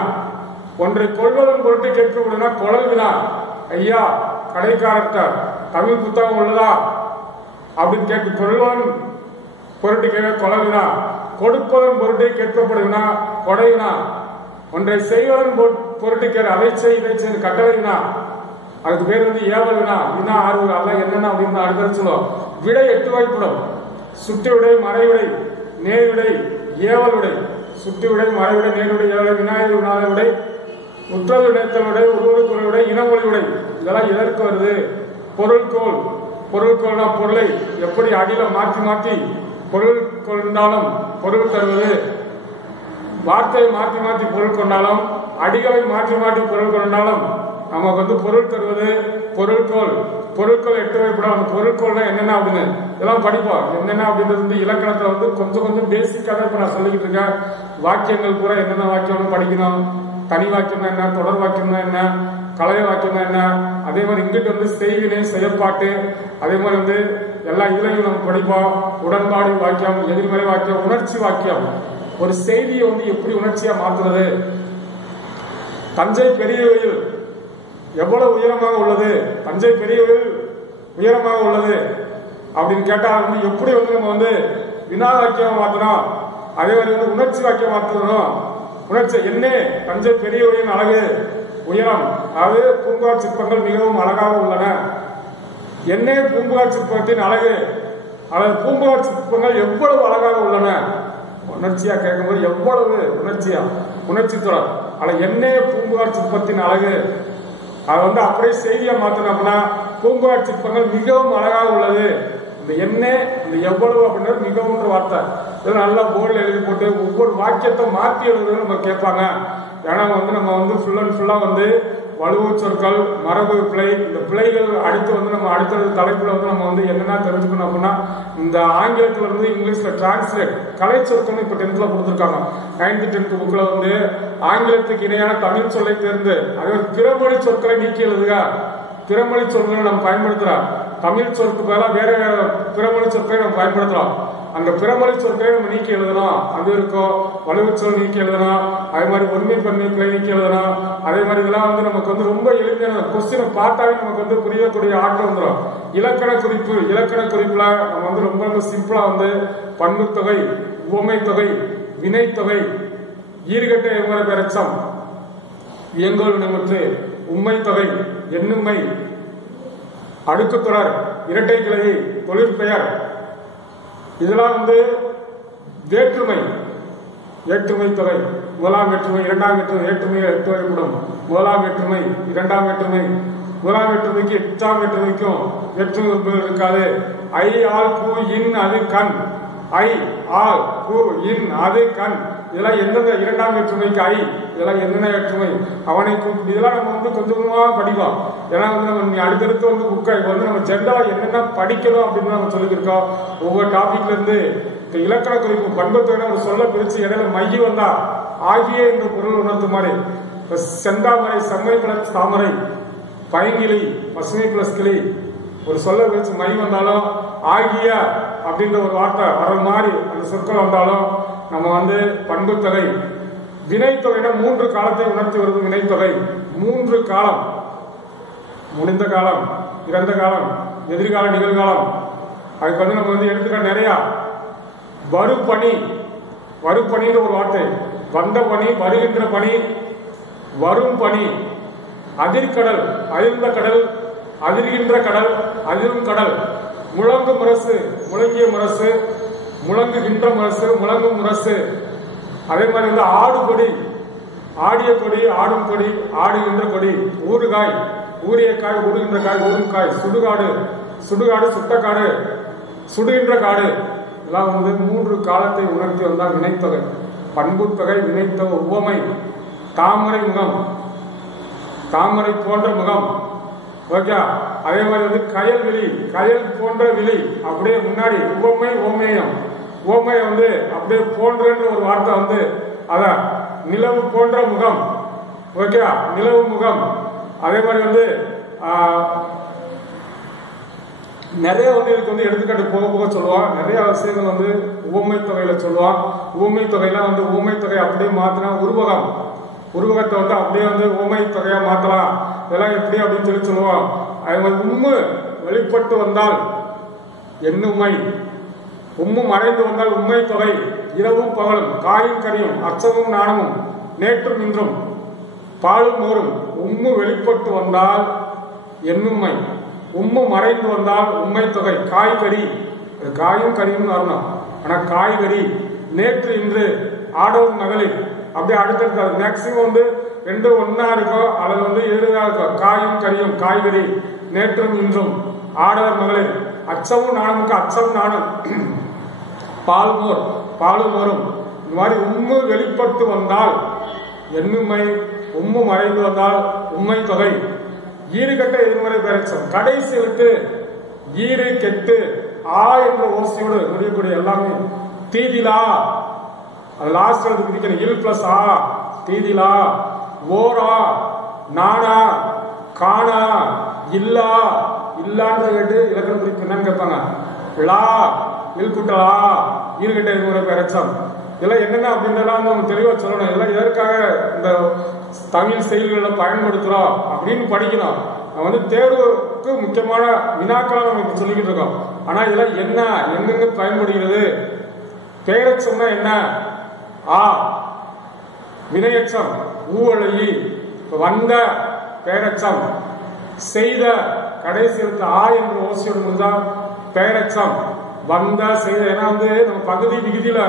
ஒன்றை கொள்வதன் பொருட்டு கேட்கப்படுவினா கொழல் வினா. ஐயா கடைக்காரர்கிட்ட தமிழ் புத்தகம் உள்ளதா அப்படின்னு கேட்க கொள்வதன் பொருட்டு கேட்க கொழல் வினா. கொடுப்பதன் பொருட்டு கேட்கப்படுவினா கொடை வினா. ஒன்றை செய்வதன் பொருட்டு கேட்க அதை செய் இதை செய் கட்டளை வினா. அதுக்கு பேர் வந்து ஏவல் வினா. வினா ஆர்வம் அல்ல என்னென்ன அப்படின்னு அடுத்த சொல்லுவோம். விடை 8 வகைப்படும். சுட்டு விடை, மறைவிடை, நேர் விடை, ஏவல் விடை. சுட்டு விடை, மறைவிடை, நேர் விடை, ஏவல் விநாயகர் வினாத விடை, உற்றது இணைத்தல் விடை, உருவடு குரல் விடை, இனமொழி விடை. இதெல்லாம் எதற்கு வருது? பொருள்கோள். பொருள்கோள்னா பொருளை எப்படி அடியில மாற்றி மாற்றி பொருள் கொண்டாலும் பொருள் தருவது. வார்த்தையை மாற்றி மாற்றி பொருள் கொண்டாலும் அடிகளை மாற்றி மாற்றி பொருள் கொண்டாலும் நமக்கு வந்து பொருள் தருவது பொருள்கோள். பொருட்கள் 8 வகைப்படும். அந்த பொருட்கோள்னா என்னென்ன அப்படின்னு இதெல்லாம் படிப்போம். என்னென்ன அப்படின்றது வந்து இலக்கணத்துல வந்து கொஞ்சம் பேசிக்காக இப்ப நான் சொல்லிக்கிட்டு இருக்கேன். வாக்கியங்கள் பூரா என்னென்ன வாக்கியம் படிக்கணும், தனி வாக்கியம்னா என்ன, தொடர் வாக்கியம்னா என்ன, கலவை வாக்கியம்னா என்ன, அதே மாதிரி இங்கிட்டு வந்து செய்வினை, செயற்பாட்டு, அதே மாதிரி வந்து எல்லா இதுலையும் நம்ம படிப்போம். உடன்பாடு வாக்கியம், எதிர்மறை வாக்கியம், உணர்ச்சி வாக்கியம். ஒரு செய்தியை வந்து எப்படி உணர்ச்சியா மாத்துறது. தஞ்சை பெரிய கோயில் எவ்வளவு உயரமாக உள்ளது, தஞ்சை பெரிய கோயில் உயரமாக உள்ளது அப்படின்னு கேட்டா வந்து எப்படி வந்து நம்ம வந்து வினா வாக்கியம் மாத்தணும். அதே மாதிரி வந்து உணர்ச்சி வாக்கியம் மாத்தணும். உணர்ச்சி என்ன தஞ்சை பெரிய கோயிலின் அழகு உயரம், அதாவது பூங்கார் சிற்பங்கள் மிகவும் அழகாக உள்ளன. என்ன பூங்கார் சிற்பத்தின் அழகு, அதாவது பூங்கார் சிற்பங்கள் எவ்வளவு அழகாக உள்ளன. உணர்ச்சியா கேட்கும்போது எவ்வளவு உணர்ச்சியா, உணர்ச்சி தொடர். ஆனா என்ன பூங்கார் சிற்பத்தின் அழகு, அதை வந்து அப்படியே செய்தியா மாத்தணும் அப்படின்னா பூங்கார் சிற்பங்கள் மிகவும் அழகாக உள்ளது. இந்த என்ன இந்த எவ்வளவு அப்படின்றது மிகவும் வார்த்தை. இதெல்லாம் நல்லா போர்டில் எழுதி போட்டு ஒவ்வொரு வாக்கியத்தை மாற்றி எழுதுறது நம்ம கேட்பாங்க. ஏன்னா வந்து நம்ம வந்து ஃபுல் அண்ட் ஃபுல்லா வந்து வலுவு சொற்கள், மரபு பிழை, இந்த பிழைகள் அடுத்து வந்து நம்ம அடுத்த தலைப்புல வந்து நம்ம வந்து என்னென்ன தெரிஞ்சுக்கணும் அப்படின்னா இந்த ஆங்கிலத்துல இருந்து இங்கிலீஷ்ல டிரான்ஸ்லேட் கலை சொற்கள் இப்ப 10th கொடுத்துருக்காங்க. 9th 10th புக்ல வந்து ஆங்கிலத்துக்கு இணையான தமிழ் சொல்லை தேர்ந்து அதே பிறமொழி சொற்களை நீக்கி எழுதுக. பிறமொழி சொற்களை நம்ம பயன்படுத்துறோம். தமிழ் சொற்கு பதிலாக வேற பிறமொழி சொற்களை நம்ம பயன்படுத்துறோம். அந்த பிறமொழி சொற்களை நம்ம நீக்கி எழுதணும். அது இருக்கும். வலுவு சொல் நீக்கி எழுதணும். அதே மாதிரி ஒன்மை பன்மை பிழை நீக்கி எழுதணும். அதே மாதிரி இதெல்லாம் வந்து நமக்கு வந்து ரொம்ப எளிமையான கொஸ்டினை பார்த்தாவே நமக்கு வந்து புரியக்கூடிய ஆற்றல் வந்துடும். இலக்கண குறிப்பு, இலக்கண குறிப்புல நம்ம வந்து ரொம்ப ரொம்ப சிம்பிளா வந்து பண்பு தொகை, உவமை தொகை, வினை தொகை, ஈர்கட்ட எவ்வளவு பெறச்சம், இயங்கோல் நிமித்து, உண்மை தொகை, எண்ணுமை, அடுக்குத்தொடர், இரட்டை கிளை, தொழிற்பெயர், இதெல்லாம் வந்து வேற்றுமை, வேற்றுமை தொகை, முதலாம் வேற்றுமை, இரண்டாம் வேற்றுமை, வேற்றுமை 8 வகைப்படும். முதலாம் வேற்றுமை, இரண்டாம் வேற்றுமை, முதலாம் வேற்றுமைக்கு 8ஆம் வேற்றுமைக்கும் வேற்றுமை உறுப்புகள் இருக்காது. ஐ ஆல் கு இன் அது கண், ஐ ஆல் கு இன் அது கண், இதெல்லாம் எந்தெந்த இரண்டாம் வேற்றுமைக்கு ஐ, இதெல்லாம் என்னென்ன வேற்றுமை, அவனை இதெல்லாம் நம்ம வந்து கொஞ்சம் கொஞ்சமா படிக்கலாம். ஏன்னா வந்து நம்ம அடுத்தடுத்து வந்து புக்கை வந்து நம்ம ஜென்ரலா என்னென்ன படிக்கணும் அப்படின்னு நம்ம சொல்லியிருக்கோம். ஒவ்வொரு டாபிக்ல இருந்து இலக்கண குறிப்பு பண்புத்துறை ஒரு சொல்ல பிரிச்சு இடையில மைய வந்தா ஆகிய என்ற பொருள் உணர்த்து மாதிரி செந்தாமரை, செம்மை பிளஸ் தாமரை, பைங்கிளி, பசுமை பிளஸ் கிளி, ஒரு சொல்ல பிரிச்சு மை வந்தாலும் ஆகிய அப்படின்ற ஒரு வார்த்தை வர மாதிரி அந்த சொற்கள் வந்தாலும் நம்ம வந்து பண்புத்தொகை. வினைத்தொகைனா 3 காலத்தை உணர்த்தி வருது. வினைத்தொகை 3 காலம், முடிந்த காலம், இறந்த காலம், எதிர்காலம், நிகழ்காலம். அதுக்கு வந்து நம்ம வந்து எடுத்துக்க நிறையா வருபனி, வருபனின்ற ஒரு வார்த்தை, வந்த பனி, வருகின்ற பனி, வரும் பனி. அதிர்கடல், அதிர்ந்த கடல், அதிர்கின்ற கடல், அதிரும் கடல். முழங்கு முரசு, முழங்கிய முரசு, முழங்குகின்ற முரசு, முழங்கும் முரசு. அதே மாதிரி வந்து ஆடுபொடி, ஆடிய கொடி, ஆடும் கொடி, ஆடுகின்ற கொடி. ஊறுகாய், ஊறிய காய், ஊடுகின்ற காய், ஊறும் காய். சுடுகாடு, சுடுகாடு, சுட்டக்காடு, சுடுகின்ற காடு. இதெல்லாம் வந்து 3 காலத்தை உணர்த்தி வந்தால் வினைத்தொகை. பண்புத்தொகை, வினைத்தொகை, உவமை. தாமரை முகம், தாமரை போன்ற முகம். ஓகே. அதே மாதிரி வந்து கயல் விழி, கயல் போன்ற விழி. அப்படியே முன்னாடி உவமை, ஓமேயம். ஓமை வந்து அப்படியே போன்ற ஒரு வார்த்தை வந்து அத நிலவு போன்ற முகம். ஓகே, நிலவு முகம். அதே மாதிரி வந்து நிறைய வந்து இதுக்கு வந்து எடுத்துக்காட்டு போக போக சொல்லுவான். நிறைய விஷயங்கள் வந்து ஊமை தொகையில சொல்லுவான். ஊமை தொகையில வந்து ஊமை தொகை அப்படியே மாத்தினா உருவகம், உருவகத்தை வந்து அப்படியே வந்து ஊமை தொகையா மாத்தலாம். இதெல்லாம் எப்படி அப்படின்னு சொல்லி சொல்லுவான். அது உம்மு வெளிப்பட்டு வந்தால் எண்ணுமை, உம்மு மறைந்து வந்தால் உண்மை தொகை. இரவும் பகலும், காயும் கரியும், அச்சமும் நாணமும், நேற்றும் இன்றும், பாலும் மோரும். உம்மு வெளிப்பட்டு வந்தால் எண்ணுமை, உம்மு மறைந்து வந்தால் உண்மை தொகை. காய்கறி, காயும் கரியும் வரணும். ஆனா காய்கறி. நேற்று இன்று, ஆடவும் மகளிர். அப்படியே அடுத்தடுத்து மேக்சிமம் வந்து 2 ஒன்னா இருக்கும், அல்லது வந்து 7 இருக்கும். காயும் கரியும், காய்கறி. நேற்றும் இன்றும், ஆடவர் மகளிர். அச்சமும் நாணமுக்கு அச்சம் நாணம். பால்மோர், பாலும் மோரும். இந்த மாதிரி உம்மு வெளிப்பட்டு வந்தால் எண்ணுமை, உம்மு மறைந்து வந்தால் உண்மை தொகை. ஈறுகட்ட எதிர்மறை பெயரச்சம். கடைசி எழுத்து ஈறு கெட்டு ஆ என்ற ஓசையோடு முடியக்கூடிய எல்லாமே. தீதிலா, அது லாஸ்ட் எழுத்து பிடிக்கணும். இல் பிளஸ் ஆ, தீதிலா. ஓரா, நானா, காணா, இல்லா. இல்லான்ற கேட்டு இலக்கண குறிப்பு என்னன்னு கேட்பாங்க. லா, இல்குட்டலா, ஈறுகட்ட எதிர்மறை பெயரச்சம். இதெல்லாம் என்னென்ன அப்படின்றலாம் வந்து நம்ம தெளிவா சொல்லணும். இதெல்லாம் எதற்காக இந்த தமிழ் செயல்களை பயன்படுத்துறோம் அப்படின்னு படிக்கணும். நம்ம வந்து தேர்வுக்கு முக்கியமான வினாக்களை நம்ம இப்ப சொல்லிக்கிட்டு இருக்கோம். ஆனா இதெல்லாம் என்ன, எங்கெங்க பயன்படுகிறது? பெயரச்சம்னா என்ன? ஆ, வினையச்சம் ஊழி. வந்த பெயரச்சம், செய்த கடைசி எழுத்து ஆ என்ற ஓசையோடு முடிஞ்சா பெயரச்சம். வந்த, செய்த. ஏன்னா வந்து நம்ம பகுதி விகுதியில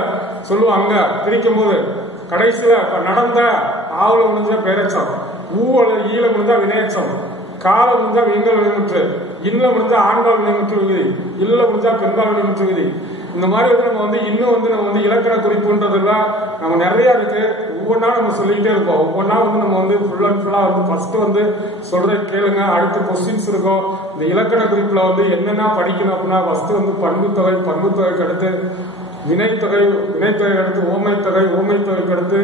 சொல்லுவாங்க பிரிக்கும் போது கடைசியில நடந்த ஆவல முடிஞ்ச பெயரச்சம், ஊ அல்லது ஈல முடிஞ்சா வினையச்சம், கால முடிஞ்சா வெங்கல் வினைமுற்று, இன்ன முடிஞ்சா ஆண்பால் வினைமுற்று விகுதி, இல்ல முடிஞ்சா பெண்பால் வினைமுற்று விகுதி. இந்த மாதிரி வந்து நம்ம வந்து இன்னும் வந்து நம்ம வந்து இலக்கண குறிப்புன்றதுலாம் நம்ம நிறைய இருக்கு. ஒவ்வொன்றா நம்ம சொல்லிக்கிட்டே இருப்போம். ஒவ்வொன்றா வந்து நம்ம வந்து ஃபுல் அண்ட் ஃபுல்லா வந்து ஃபர்ஸ்ட் வந்து சொல்றதை கேளுங்க. அடுத்து கொஸ்டின்ஸ் இருக்கும். இந்த இலக்கண குறிப்புல வந்து என்னென்ன படிக்கணும் அப்படின்னா ஃபர்ஸ்ட் வந்து பண்புத்தொகை, பண்புத்தொகைக்கு அடுத்து வினைத்தொகை, வினைத்தொகைக்கு அடுத்து ஓமைத்தொகை, ஓமைத்தொகைக்கு அடுத்து